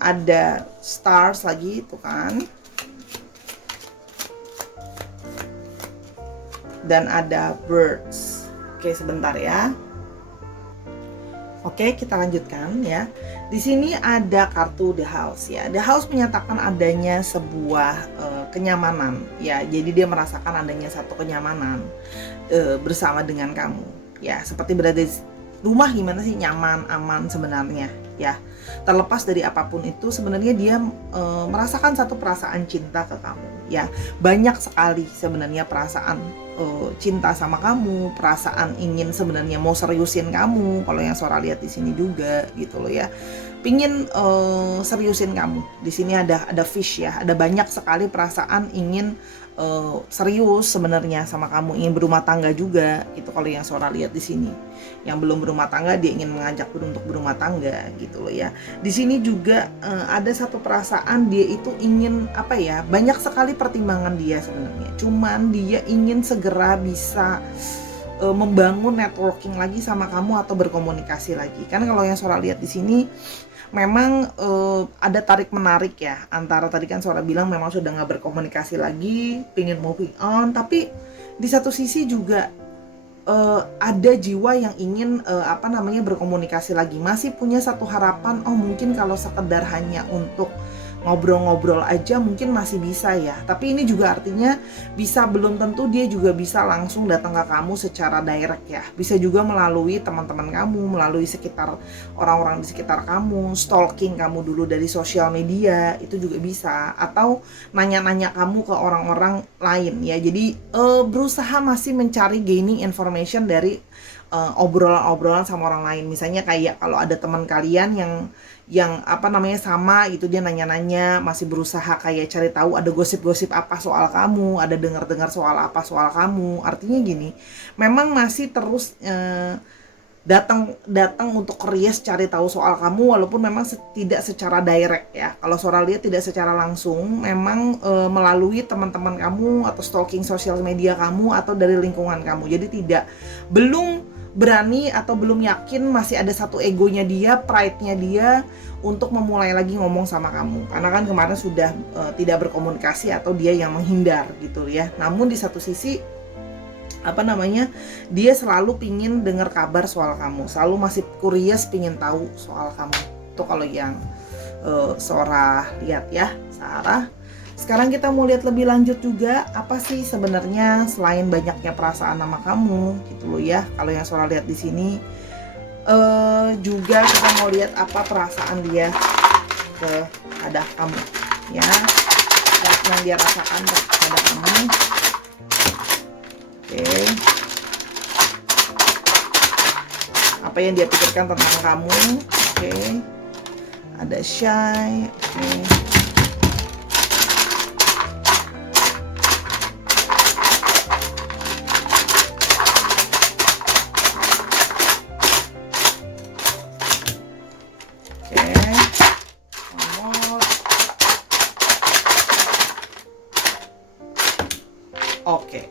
ada stars lagi tuh kan, dan ada birds. Oke, sebentar ya. Oke, kita lanjutkan ya. Di sini ada kartu The House ya. The House menyatakan adanya sebuah kenyamanan ya. Jadi dia merasakan adanya satu kenyamanan bersama dengan kamu ya. Seperti berada di rumah, gimana sih, nyaman, aman sebenarnya ya. Terlepas dari apapun itu, sebenarnya dia merasakan satu perasaan cinta ke kamu ya. Banyak sekali sebenarnya perasaan cinta sama kamu, perasaan ingin sebenarnya mau seriusin kamu. Kalau yang Sora lihat di sini juga gitu loh ya, pingin seriusin kamu. Di sini ada fish ya, ada banyak sekali perasaan ingin serius sebenarnya sama kamu, ingin berumah tangga juga gitu. Kalau yang Sora lihat di sini, yang belum berumah tangga dia ingin mengajak untuk berumah tangga gitu loh ya. Di sini juga ada satu perasaan dia itu ingin apa ya, banyak sekali pertimbangan dia sebenarnya. Cuman dia ingin segera bisa membangun networking lagi sama kamu atau berkomunikasi lagi. Kan kalau yang Sora lihat di sini memang ada tarik menarik ya, antara tadi kan Sora bilang memang sudah nggak berkomunikasi lagi, pengen moving on, tapi di satu sisi juga ada jiwa yang ingin berkomunikasi lagi, masih punya satu harapan, oh mungkin kalau sekedar hanya untuk ngobrol-ngobrol aja mungkin masih bisa ya. Tapi ini juga artinya bisa, belum tentu dia juga bisa langsung datang ke kamu secara direct ya. Bisa juga melalui teman-teman kamu, melalui sekitar orang-orang di sekitar kamu, stalking kamu dulu dari sosial media, itu juga bisa. Atau nanya-nanya kamu ke orang-orang lain ya. Jadi berusaha masih mencari gaining information dari obrolan-obrolan sama orang lain. Misalnya kayak kalau ada teman kalian yang sama gitu, dia nanya-nanya, masih berusaha kayak cari tahu ada gosip-gosip apa soal kamu, ada dengar-dengar soal apa soal kamu. Artinya gini, memang masih terus datang untuk curious, cari tahu soal kamu, walaupun memang tidak secara direct ya. Kalau Sora lihat tidak secara langsung, memang melalui teman-teman kamu atau stalking sosial media kamu atau dari lingkungan kamu. Jadi belum berani atau belum yakin, masih ada satu egonya dia, pride-nya dia untuk memulai lagi ngomong sama kamu. Karena kan kemarin sudah tidak berkomunikasi atau dia yang menghindar gitu ya. Namun di satu sisi dia selalu pingin dengar kabar soal kamu, selalu masih curious, pingin tahu soal kamu. Itu kalau yang Sora lihat ya, Sarah. Sekarang kita mau lihat lebih lanjut juga, apa sih sebenarnya selain banyaknya perasaan sama kamu gitu loh ya. Kalau yang Sora lihat di sini juga kita mau lihat apa perasaan dia kepada kamu ya, yang dia rasakan kepada kamu. Oke. Apa yang dia pikirkan tentang kamu? Oke. Ada shy. Oke. Oke.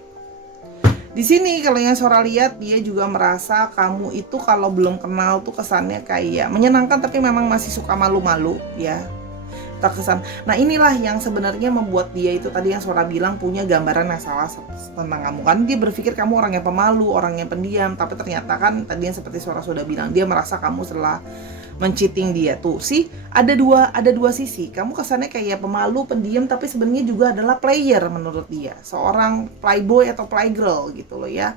Di sini kalau yang Sora lihat, dia juga merasa kamu itu kalau belum kenal tuh kesannya kayak menyenangkan tapi memang masih suka malu-malu ya. Terkesan. Nah, inilah yang sebenarnya membuat dia itu tadi yang Sora bilang punya gambaran yang salah tentang kamu. Kan dia berpikir kamu orang yang pemalu, orang yang pendiam, tapi ternyata kan tadi yang seperti Sora sudah bilang, dia merasa kamu setelah mencheating dia tuh sih. Ada dua sisi. Kamu kesannya kayak pemalu, pendiam, tapi sebenarnya juga adalah player menurut dia, seorang playboy atau playgirl gitu loh ya.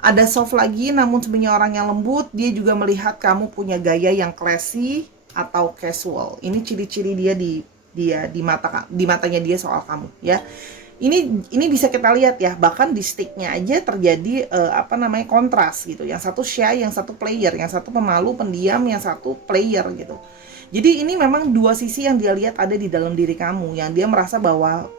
Ada soft lagi, namun sebenarnya orang yang lembut. Dia juga melihat kamu punya gaya yang classy atau casual. Ini ciri-ciri dia di matanya dia soal kamu ya. Ini bisa kita lihat ya, bahkan di sticknya aja terjadi kontras gitu. Yang satu shy, yang satu player, yang satu pemalu, pendiam, yang satu player gitu. Jadi ini memang dua sisi yang dia lihat ada di dalam diri kamu, yang dia merasa bahwa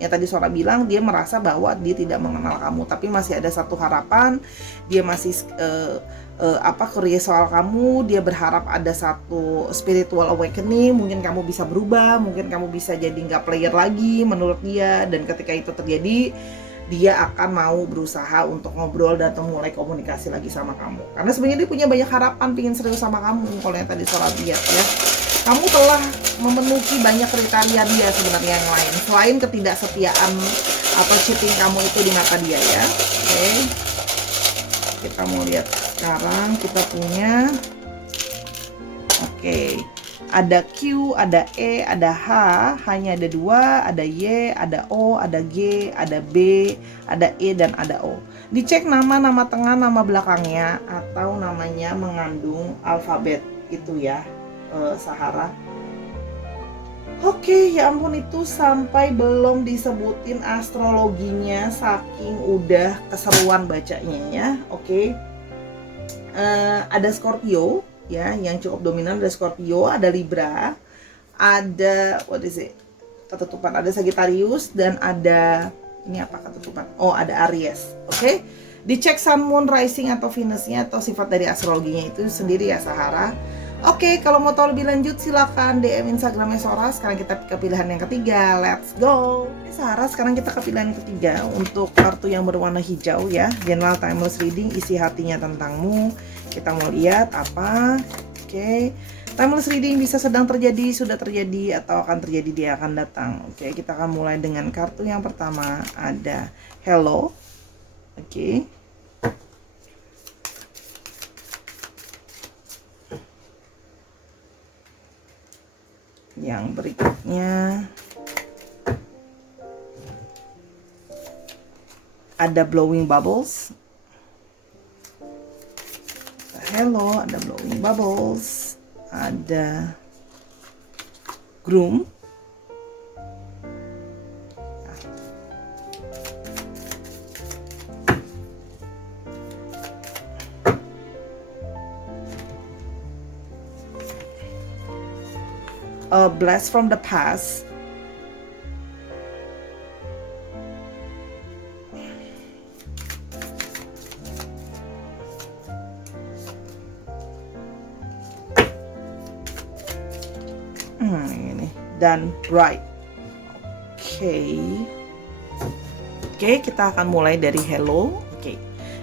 yang tadi Sora bilang, dia merasa bahwa dia tidak mengenal kamu, tapi masih ada satu harapan. Dia masih curious soal kamu. Dia berharap ada satu spiritual awakening, mungkin kamu bisa berubah, mungkin kamu bisa jadi nggak player lagi menurut dia. Dan ketika itu terjadi, dia akan mau berusaha untuk ngobrol dan mulai komunikasi lagi sama kamu, karena sebenarnya dia punya banyak harapan, pingin serius sama kamu. Kalau yang tadi Sora lihat ya, kamu telah memenuhi banyak kriteria dia sebenarnya yang lain selain ketidaksetiaan atau cheating kamu itu di mata dia ya. Oke. Kita mau lihat sekarang kita punya ada Q, ada E, ada H, hanya ada 2, ada Y, ada O, ada G, ada B, ada E, dan ada O. Dicek nama tengah, nama belakangnya, atau namanya mengandung alfabet itu ya, Sahara. Oke, ya ampun itu sampai belum disebutin astrologinya saking udah keseruan bacanya ya. Oke. Ada Scorpio ya yang cukup dominan, ada Scorpio, ada Libra, ada what is it? Ketutupan, ada Sagittarius dan ada ini apa ketutupan? Oh, ada Aries. Oke. Dicek Sun, Moon, Rising atau Venusnya atau sifat dari astrologinya itu sendiri ya Sahara. Oke, kalau mau tahu lebih lanjut silakan DM Instagramnya Sora. Sekarang kita ke pilihan yang ketiga. Let's go. Sahara, sekarang kita ke pilihan ketiga untuk kartu yang berwarna hijau ya. General Timeless Reading, isi hatinya tentangmu. Kita mau lihat apa. Oke. Timeless reading bisa sedang terjadi, sudah terjadi, atau akan terjadi, dia akan datang. Oke, kita akan mulai dengan kartu yang pertama. Ada Hello. Oke. Yang berikutnya ada Blowing Bubbles. Hello, ada Blowing Bubbles. Ada Groom. A Blast from the Past. Ini dan Right. Oke, kita akan mulai dari Hello. Oke.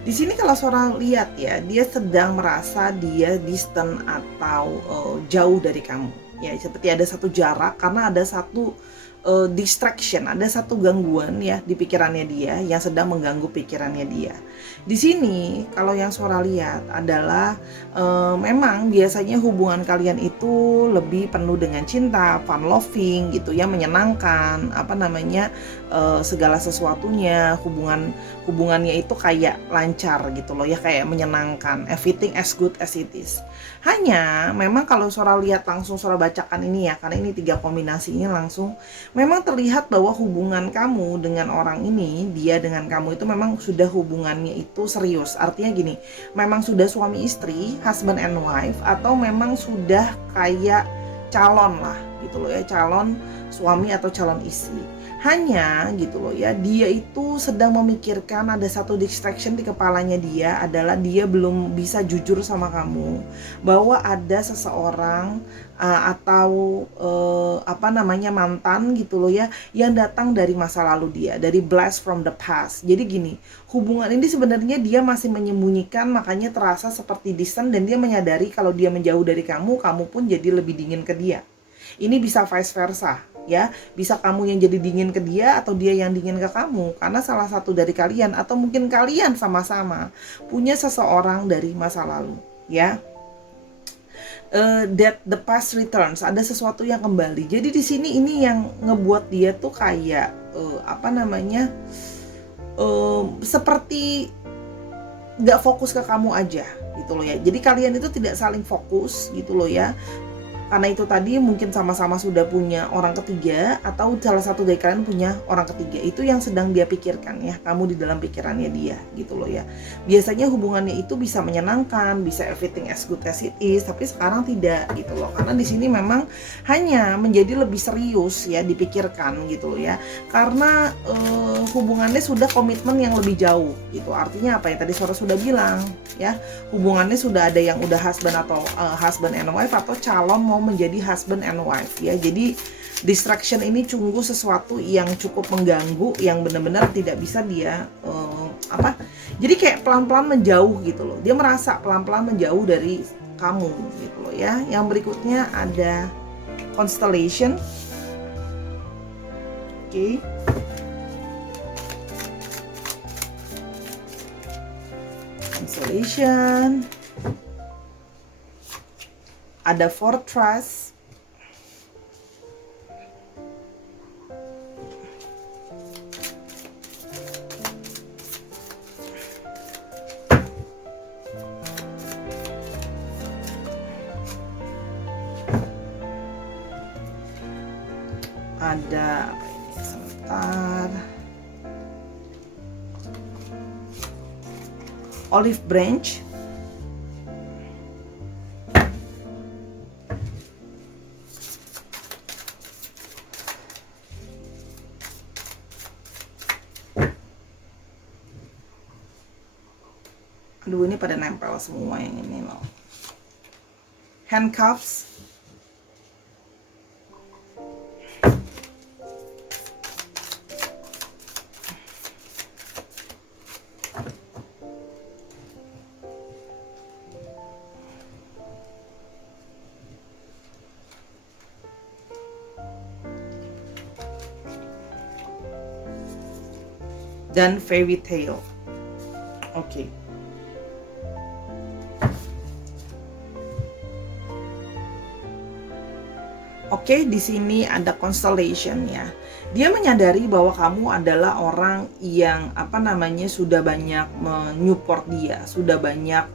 Di sini kalau seorang lihat ya, dia sedang merasa dia distant atau jauh dari kamu. Ya, seperti ada satu jarak karena ada satu distraction, ada satu gangguan ya di pikirannya dia yang sedang mengganggu pikirannya dia. Di sini kalau yang Sora lihat adalah memang biasanya hubungan kalian itu lebih penuh dengan cinta, fun loving gitu ya, menyenangkan, apa namanya, segala sesuatunya, hubungannya itu kayak lancar gitu loh ya, kayak menyenangkan, everything as good as it is. Hanya memang kalau Sora lihat langsung, Sora bacakan ini ya, karena ini 3 kombinasinya langsung, memang terlihat bahwa hubungan kamu dengan orang ini, dia dengan kamu itu memang sudah hubungannya itu serius. Artinya gini, memang sudah suami istri, husband and wife, atau memang sudah kayak calon lah gitu loh ya, calon suami atau calon istri. Hanya gitu loh ya, dia itu sedang memikirkan, ada satu distraction di kepalanya dia adalah dia belum bisa jujur sama kamu bahwa ada seseorang atau apa namanya, mantan gitu loh ya, yang datang dari masa lalu dia, dari blast from the past. Jadi gini, hubungan ini sebenarnya dia masih menyembunyikan, makanya terasa seperti distant, dan dia menyadari kalau dia menjauh dari kamu, kamu pun jadi lebih dingin ke dia. Ini bisa vice versa ya, bisa kamu yang jadi dingin ke dia atau dia yang dingin ke kamu, karena salah satu dari kalian atau mungkin kalian sama-sama punya seseorang dari masa lalu ya. That the past returns, ada sesuatu yang kembali. Jadi di sini ini yang ngebuat dia tuh kayak apa namanya, seperti nggak fokus ke kamu aja gitu loh ya. Jadi kalian itu tidak saling fokus gitu loh ya. Karena itu tadi mungkin sama-sama sudah punya orang ketiga, atau salah satu dari kalian punya orang ketiga. Itu yang sedang dia pikirkan ya, kamu di dalam pikirannya dia gitu loh ya. Biasanya hubungannya itu bisa menyenangkan, bisa everything as good as it is, tapi sekarang tidak gitu loh. Karena di sini memang hanya menjadi lebih serius ya, dipikirkan gitu loh ya. Karena hubungannya sudah komitmen yang lebih jauh gitu. Artinya apa yang tadi Sora sudah bilang ya, hubungannya sudah ada yang udah husband atau husband and wife, atau calon mau menjadi husband and wife ya. Jadi distraction ini sungguh sesuatu yang cukup mengganggu, yang benar-benar tidak bisa dia apa, jadi kayak pelan-pelan menjauh gitu loh. Dia merasa pelan-pelan menjauh dari kamu gitu loh ya. Yang berikutnya ada Constellation. Oke. Constellation. Ada Fortress. olive branch. Aduh, ini pada nempel semua yang ini loh. Handcuffs. Dan fairy tale. Oke. Oke, di sini ada constellation ya. Dia menyadari bahwa kamu adalah orang yang sudah banyak menyupport dia, sudah banyak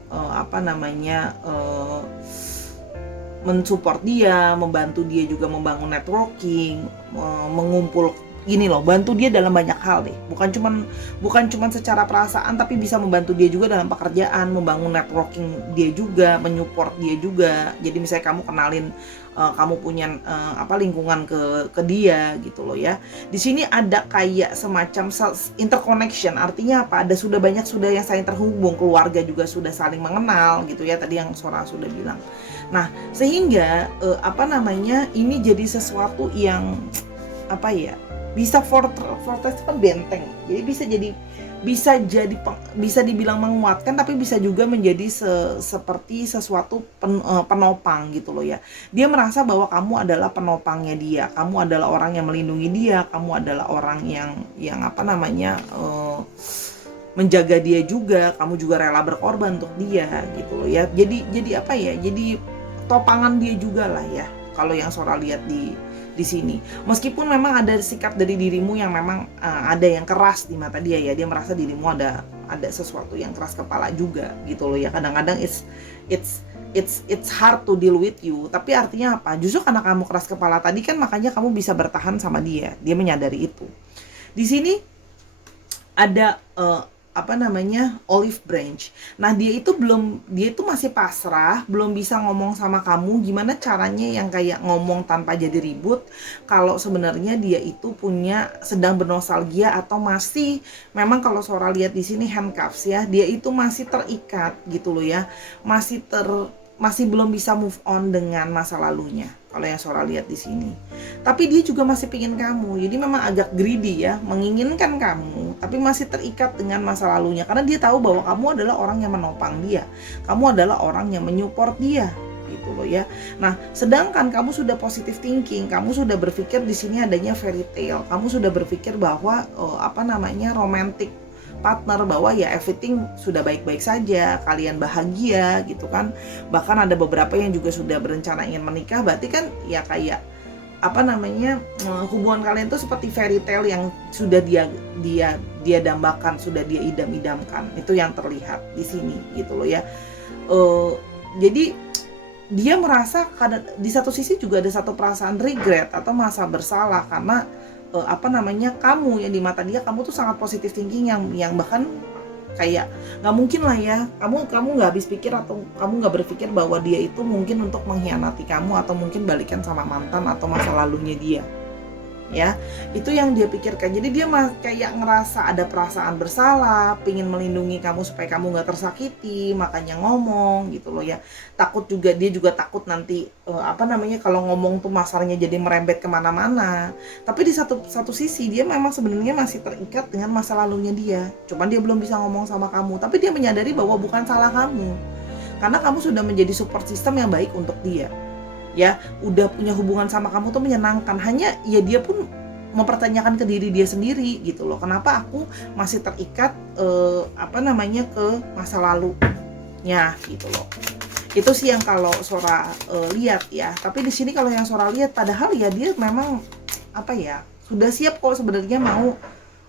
mensupport dia, membantu dia juga membangun networking, mengumpul gini loh, bantu dia dalam banyak hal deh. Bukan cuman secara perasaan, tapi bisa membantu dia juga dalam pekerjaan, membangun networking dia juga, menyupport dia juga. Jadi misalnya kamu kenalin kamu punya lingkungan ke dia gitu loh ya. Di sini ada kayak semacam interconnection, artinya apa? Sudah yang saling terhubung, keluarga juga sudah saling mengenal gitu ya, tadi yang Sora sudah bilang. Nah, sehingga ini jadi sesuatu yang bisa fortress benteng. Jadi bisa dibilang menguatkan, tapi bisa juga menjadi seperti sesuatu penopang gitu loh ya. Dia merasa bahwa kamu adalah penopangnya dia, kamu adalah orang yang melindungi dia, kamu adalah orang yang menjaga dia juga, kamu juga rela berkorban untuk dia gitu loh ya. Jadi topangan dia juga lah ya, kalau yang Sora lihat di sini. Meskipun memang ada sikap dari dirimu yang memang ada yang keras di mata dia ya, dia merasa dirimu ada sesuatu yang keras kepala juga gitu loh ya. Kadang-kadang it's hard to deal with you, tapi artinya apa? Justru karena kamu keras kepala tadi kan, makanya kamu bisa bertahan sama dia. Dia menyadari itu. Di sini ada olive branch. Nah, dia itu masih pasrah, belum bisa ngomong sama kamu gimana caranya yang kayak ngomong tanpa jadi ribut, kalau sebenarnya dia itu sedang bernostalgia atau masih, memang kalau Sora lihat di sini handcuffs ya, dia itu masih terikat gitu loh ya. Masih belum bisa move on dengan masa lalunya, kalau yang Sora lihat di sini. Tapi dia juga masih pingin kamu, jadi memang agak greedy ya, menginginkan kamu, tapi masih terikat dengan masa lalunya, karena dia tahu bahwa kamu adalah orang yang menopang dia, kamu adalah orang yang menyupport dia, gitu loh ya. Nah, sedangkan kamu sudah positive thinking, kamu sudah berpikir di sini adanya fairy tale, kamu sudah berpikir bahwa romantic partner, bahwa ya everything sudah baik-baik saja, kalian bahagia gitu kan. Bahkan ada beberapa yang juga sudah berencana ingin menikah, berarti kan ya kayak hubungan kalian tuh seperti fairy tale yang sudah dia dambakan, sudah dia idam-idamkan. Itu yang terlihat di sini gitu loh ya. Jadi dia merasa di satu sisi juga ada satu perasaan regret atau merasa bersalah, karena kamu yang di mata dia, kamu tuh sangat positive thinking yang bahkan kayak nggak mungkin lah ya, kamu nggak habis pikir atau kamu nggak berpikir bahwa dia itu mungkin untuk mengkhianati kamu atau mungkin balikan sama mantan atau masa lalunya dia ya. Itu yang dia pikirkan. Jadi dia kayak ngerasa ada perasaan bersalah, pingin melindungi kamu supaya kamu nggak tersakiti, makanya ngomong gitu loh ya. Dia juga takut nanti kalau ngomong tuh masalahnya jadi merembet kemana-mana. Tapi di satu sisi dia memang sebenarnya masih terikat dengan masa lalunya dia, cuman dia belum bisa ngomong sama kamu. Tapi dia menyadari bahwa bukan salah kamu, karena kamu sudah menjadi support system yang baik untuk dia ya. Udah punya hubungan sama kamu tuh menyenangkan, hanya ya dia pun mempertanyakan ke diri dia sendiri gitu loh, kenapa aku masih terikat ke masa lalunya gitu loh. Itu sih yang kalau Sora lihat ya. Tapi di sini kalau yang Sora lihat, padahal ya dia memang sudah siap kok sebenarnya mau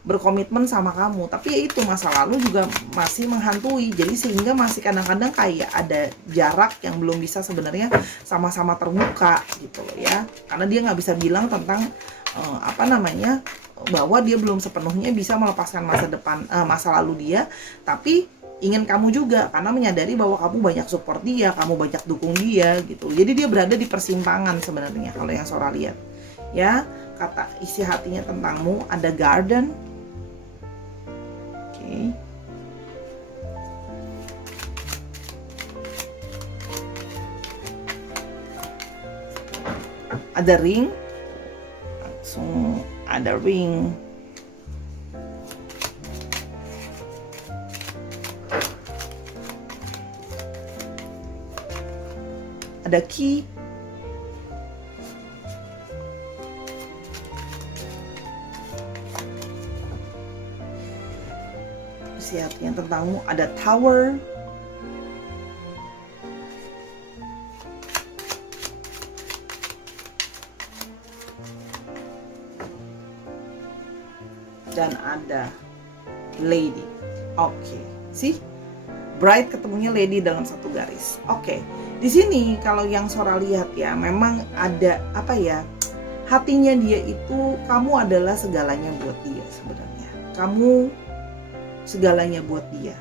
berkomitmen sama kamu, tapi ya itu masa lalu juga masih menghantui. Jadi sehingga masih kadang-kadang kayak ada jarak yang belum bisa sebenarnya sama-sama terbuka gitu loh ya, karena dia nggak bisa bilang tentang bahwa dia belum sepenuhnya bisa melepaskan masa lalu dia, tapi ingin kamu juga, karena menyadari bahwa kamu banyak support dia, kamu banyak dukung dia gitu. Jadi dia berada di persimpangan sebenarnya kalau yang Sora lihat. Ya, kata isi hatinya tentangmu ada garden. Oke. Ada ring. Langsung ada ring. Ada key. Siapnya tentangmu ada tower. Dan ada lady. Oke, sih bright ketemunya lady dalam satu garis. Oke, di sini kalau yang Sora lihat ya, memang ada apa ya, hatinya dia itu kamu adalah segalanya buat dia sebenarnya. Kamu segalanya buat dia.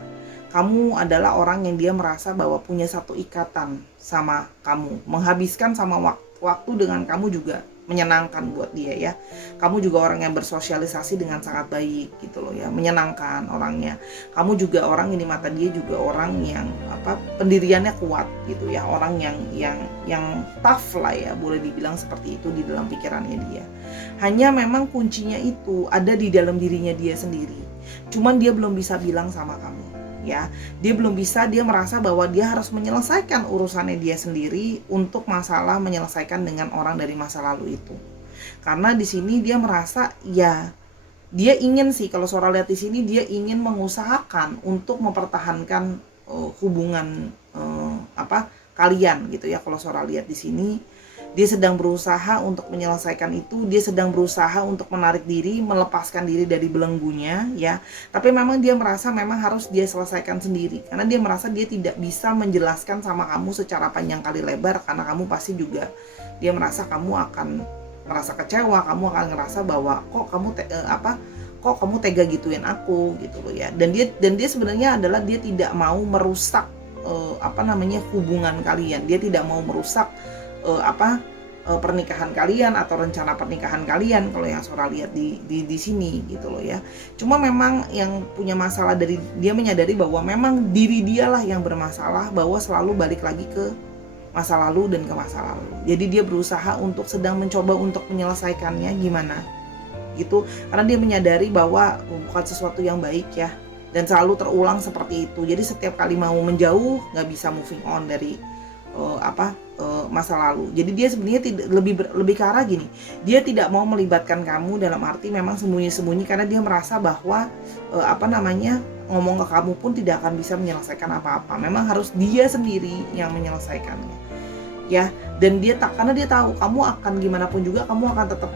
Kamu adalah orang yang dia merasa bahwa punya satu ikatan sama kamu, menghabiskan sama waktu dengan kamu juga menyenangkan buat dia ya. Kamu juga orang yang bersosialisasi dengan sangat baik gitu loh ya, menyenangkan orangnya. Kamu juga orang yang di mata dia juga orang yang pendiriannya kuat gitu ya, orang yang tough lah ya, boleh dibilang seperti itu di dalam pikirannya dia. Hanya memang kuncinya itu ada di dalam dirinya dia sendiri. Cuman dia belum bisa bilang sama kamu. Ya, dia belum bisa, dia merasa bahwa dia harus menyelesaikan urusannya dia sendiri untuk masalah menyelesaikan dengan orang dari masa lalu itu. Karena di sini dia merasa ya, dia ingin sih, kalau Sora lihat di sini dia ingin mengusahakan untuk mempertahankan hubungan kalian gitu ya. Kalau Sora lihat di sini dia sedang berusaha untuk menyelesaikan itu, dia sedang berusaha untuk menarik diri, melepaskan diri dari belenggunya ya. Tapi memang dia merasa memang harus dia selesaikan sendiri, karena dia merasa dia tidak bisa menjelaskan sama kamu secara panjang kali lebar, karena kamu pasti juga, dia merasa kamu akan merasa kecewa, kamu akan ngerasa bahwa kok kamu tega gituin aku gitu loh ya. Dan dia sebenarnya adalah dia tidak mau merusak hubungan kalian. Dia tidak mau merusak pernikahan kalian atau rencana pernikahan kalian kalau yang Sora lihat di sini gitu loh ya. Cuma memang yang punya masalah dari dia menyadari bahwa memang diri dialah yang bermasalah, bahwa selalu balik lagi ke masa lalu dan ke masa lalu. Jadi dia berusaha untuk sedang mencoba untuk menyelesaikannya gimana gitu, karena dia menyadari bahwa bukan sesuatu yang baik ya, dan selalu terulang seperti itu. Jadi setiap kali mau menjauh nggak bisa moving on dari masa lalu. Jadi dia sebenarnya lebih ke arah gini, dia tidak mau melibatkan kamu dalam arti memang sembunyi-sembunyi, karena dia merasa bahwa ngomong ke kamu pun tidak akan bisa menyelesaikan apa-apa. Memang harus dia sendiri yang menyelesaikannya ya. Dan karena dia tahu kamu akan gimana pun juga, kamu akan tetap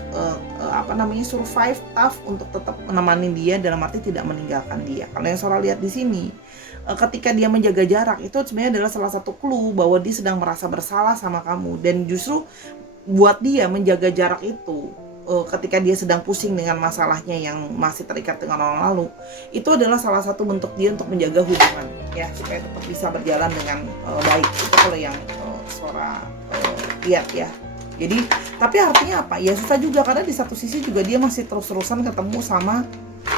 survive tough untuk tetap menemani dia, dalam arti tidak meninggalkan dia. Kalau yang Sora lihat di sini, ketika dia menjaga jarak itu sebenarnya adalah salah satu clue bahwa dia sedang merasa bersalah sama kamu. Dan justru buat dia menjaga jarak itu, ketika dia sedang pusing dengan masalahnya yang masih terikat dengan orang lalu, itu adalah salah satu bentuk dia untuk menjaga hubungan ya, supaya tetap bisa berjalan dengan baik. Itu kalau yang Sora lihat ya. Jadi tapi artinya apa ya, susah juga, karena di satu sisi juga dia masih terus-terusan ketemu sama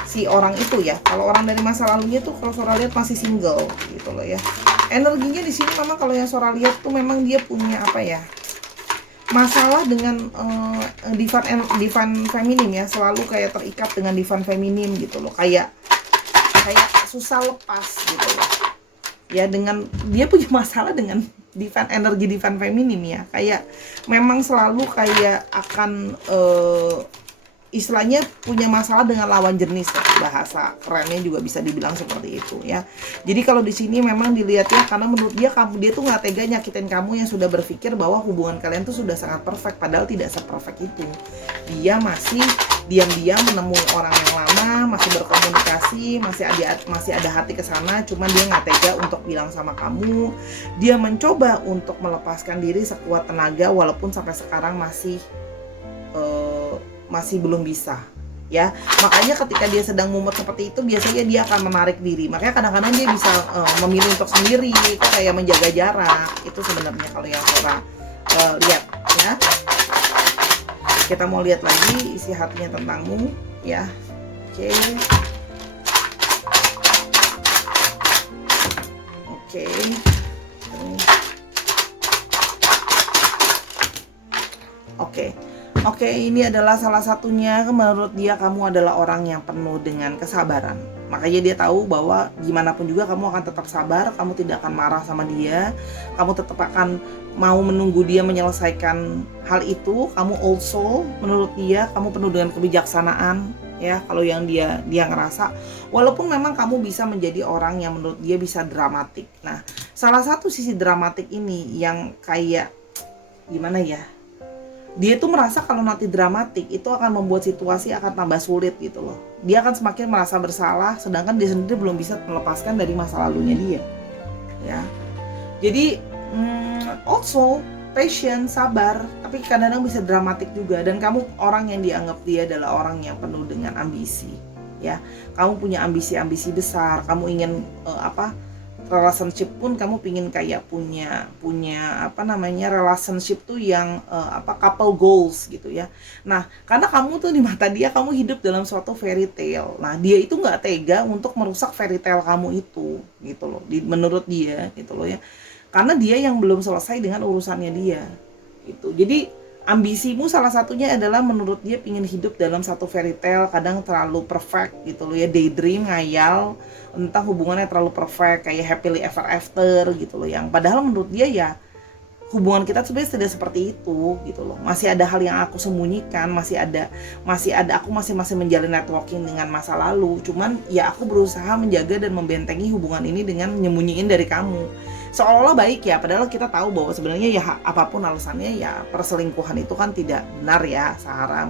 si orang itu ya. Kalau orang dari masa lalunya tuh kalau Sora lihat masih single gitu loh ya. Energinya di sini memang kalau yang Sora lihat tuh memang dia punya masalah dengan divine feminim ya, selalu kayak terikat dengan divine feminim gitu loh, kayak susah lepas gitu loh ya. Dengan dia punya masalah dengan energi divine feminim ya, kayak memang selalu kayak akan istilahnya punya masalah dengan lawan jenis, bahasa kerennya juga bisa dibilang seperti itu ya. Jadi kalau di sini memang dilihatnya karena menurut dia tuh nggak tega nyakitin kamu, yang sudah berpikir bahwa hubungan kalian tuh sudah sangat perfect, padahal tidak se-perfect itu. Dia masih diam-diam menemui orang yang lama, masih berkomunikasi, masih ada hati ke sana, cuman dia nggak tega untuk bilang sama kamu. Dia mencoba untuk melepaskan diri sekuat tenaga, walaupun sampai sekarang masih belum bisa ya. Makanya ketika dia sedang mumet seperti itu, biasanya dia akan menarik diri. Makanya kadang-kadang dia bisa memilih untuk sendiri, itu kayak menjaga jarak. Itu sebenarnya kalau yang Sora lihat ya. Kita mau lihat lagi isi hatinya tentangmu ya. Oke. Oke. Oke, ini adalah salah satunya. Menurut dia kamu adalah orang yang penuh dengan kesabaran. Makanya dia tahu bahwa gimana pun juga kamu akan tetap sabar, kamu tidak akan marah sama dia, kamu tetap akan mau menunggu dia menyelesaikan hal itu. Kamu also, menurut dia, kamu penuh dengan kebijaksanaan ya. Kalau yang dia ngerasa, walaupun memang kamu bisa menjadi orang yang menurut dia bisa dramatik. Nah, salah satu sisi dramatik ini yang kayak gimana ya? Dia tuh merasa kalau nanti dramatik itu akan membuat situasi akan tambah sulit gitu loh. Dia akan semakin merasa bersalah, sedangkan dia sendiri belum bisa melepaskan dari masa lalunya dia. Ya, jadi also patient, sabar, tapi kadang-kadang bisa dramatik juga. Dan kamu orang yang dianggap dia adalah orang yang penuh dengan ambisi. Ya, kamu punya ambisi-ambisi besar. Kamu ingin relationship pun kamu pingin kayak punya relationship tuh yang couple goals gitu ya. Nah, karena kamu tuh di mata dia kamu hidup dalam suatu fairy tale. Nah, dia itu nggak tega untuk merusak fairy tale kamu itu gitu loh. Menurut dia gitu loh ya. Karena dia yang belum selesai dengan urusannya dia gitu. Jadi ambisimu salah satunya adalah menurut dia pingin hidup dalam satu fairy tale, kadang terlalu perfect gitu loh ya, daydream, ngayal, entah hubungannya terlalu perfect kayak happily ever after gitu loh, yang padahal menurut dia ya hubungan kita sebenarnya tidak seperti itu gitu loh. Masih ada hal yang aku sembunyikan, masih ada aku masih menjalin networking dengan masa lalu. Cuman ya aku berusaha menjaga dan membentengi hubungan ini dengan nyembunyiin dari kamu. Seolah-olah baik ya, padahal kita tahu bahwa sebenarnya ya apapun alasannya ya perselingkuhan itu kan tidak benar ya, Sarah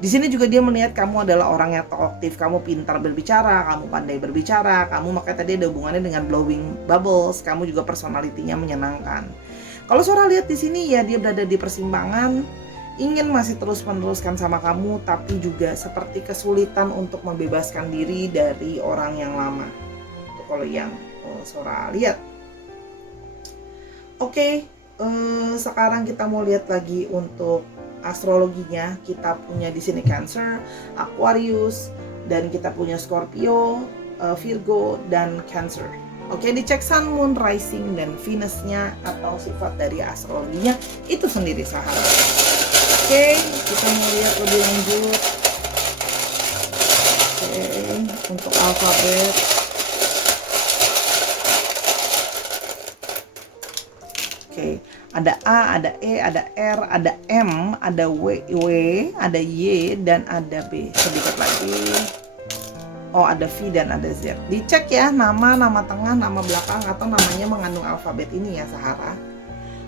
Di sini juga dia melihat kamu adalah orang yang talkative, kamu pintar berbicara, kamu pandai berbicara, kamu makanya tadi ada hubungannya dengan blowing bubbles, kamu juga personalitinya menyenangkan. Kalau Sora lihat di sini ya dia berada di persimpangan, ingin masih terus meneruskan sama kamu, tapi juga seperti kesulitan untuk membebaskan diri dari orang yang lama. Itu kalau yang Sora lihat. Oke, sekarang kita mau lihat lagi untuk astrologinya. Kita punya di sini Cancer, Aquarius, dan kita punya Scorpio, Virgo, dan Cancer. Oke, dicek Sun, Moon, Rising, dan Venus-nya atau sifat dari astrologinya itu sendiri sahabat. Oke, kita mau lihat lebih lanjut. Oke, untuk alfabet. Oke, ada A, ada E, ada R, ada M, ada W, ada Y, dan ada B. Sedikit lagi. Oh, ada V dan ada Z. Dicek ya nama tengah, nama belakang, atau namanya mengandung alfabet ini ya, Sahara.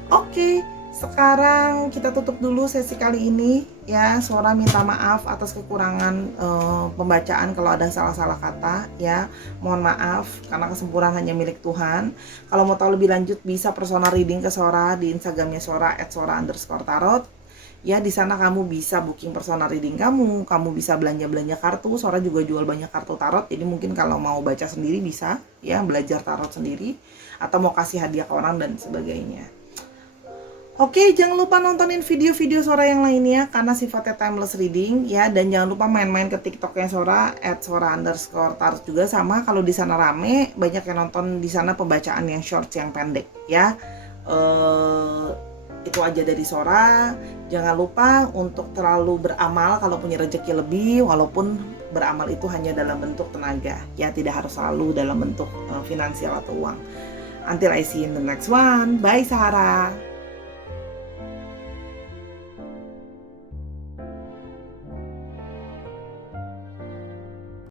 Oke, sekarang kita tutup dulu sesi kali ini ya. Sora minta maaf atas kekurangan pembacaan kalau ada salah-salah kata ya. Mohon maaf karena kesempurnaan hanya milik Tuhan. Kalau mau tahu lebih lanjut bisa personal reading ke Sora di Instagramnya Sora @sora_tarot. Ya, di sana kamu bisa booking personal reading kamu bisa belanja kartu. Sora juga jual banyak kartu tarot. Jadi mungkin kalau mau baca sendiri bisa ya, belajar tarot sendiri atau mau kasih hadiah ke orang dan sebagainya. Oke, jangan lupa nontonin video-video Sora yang lainnya karena sifatnya timeless reading ya, dan jangan lupa main-main ke TikToknya Sora @sora_tarot juga sama. Kalau di sana rame, banyak yang nonton di sana pembacaan yang short, yang pendek ya. Itu aja dari Sora. Jangan lupa untuk terlalu beramal kalau punya rezeki lebih, walaupun beramal itu hanya dalam bentuk tenaga ya, tidak harus selalu dalam bentuk finansial atau uang. Until I see you in the next one. Bye Sahara.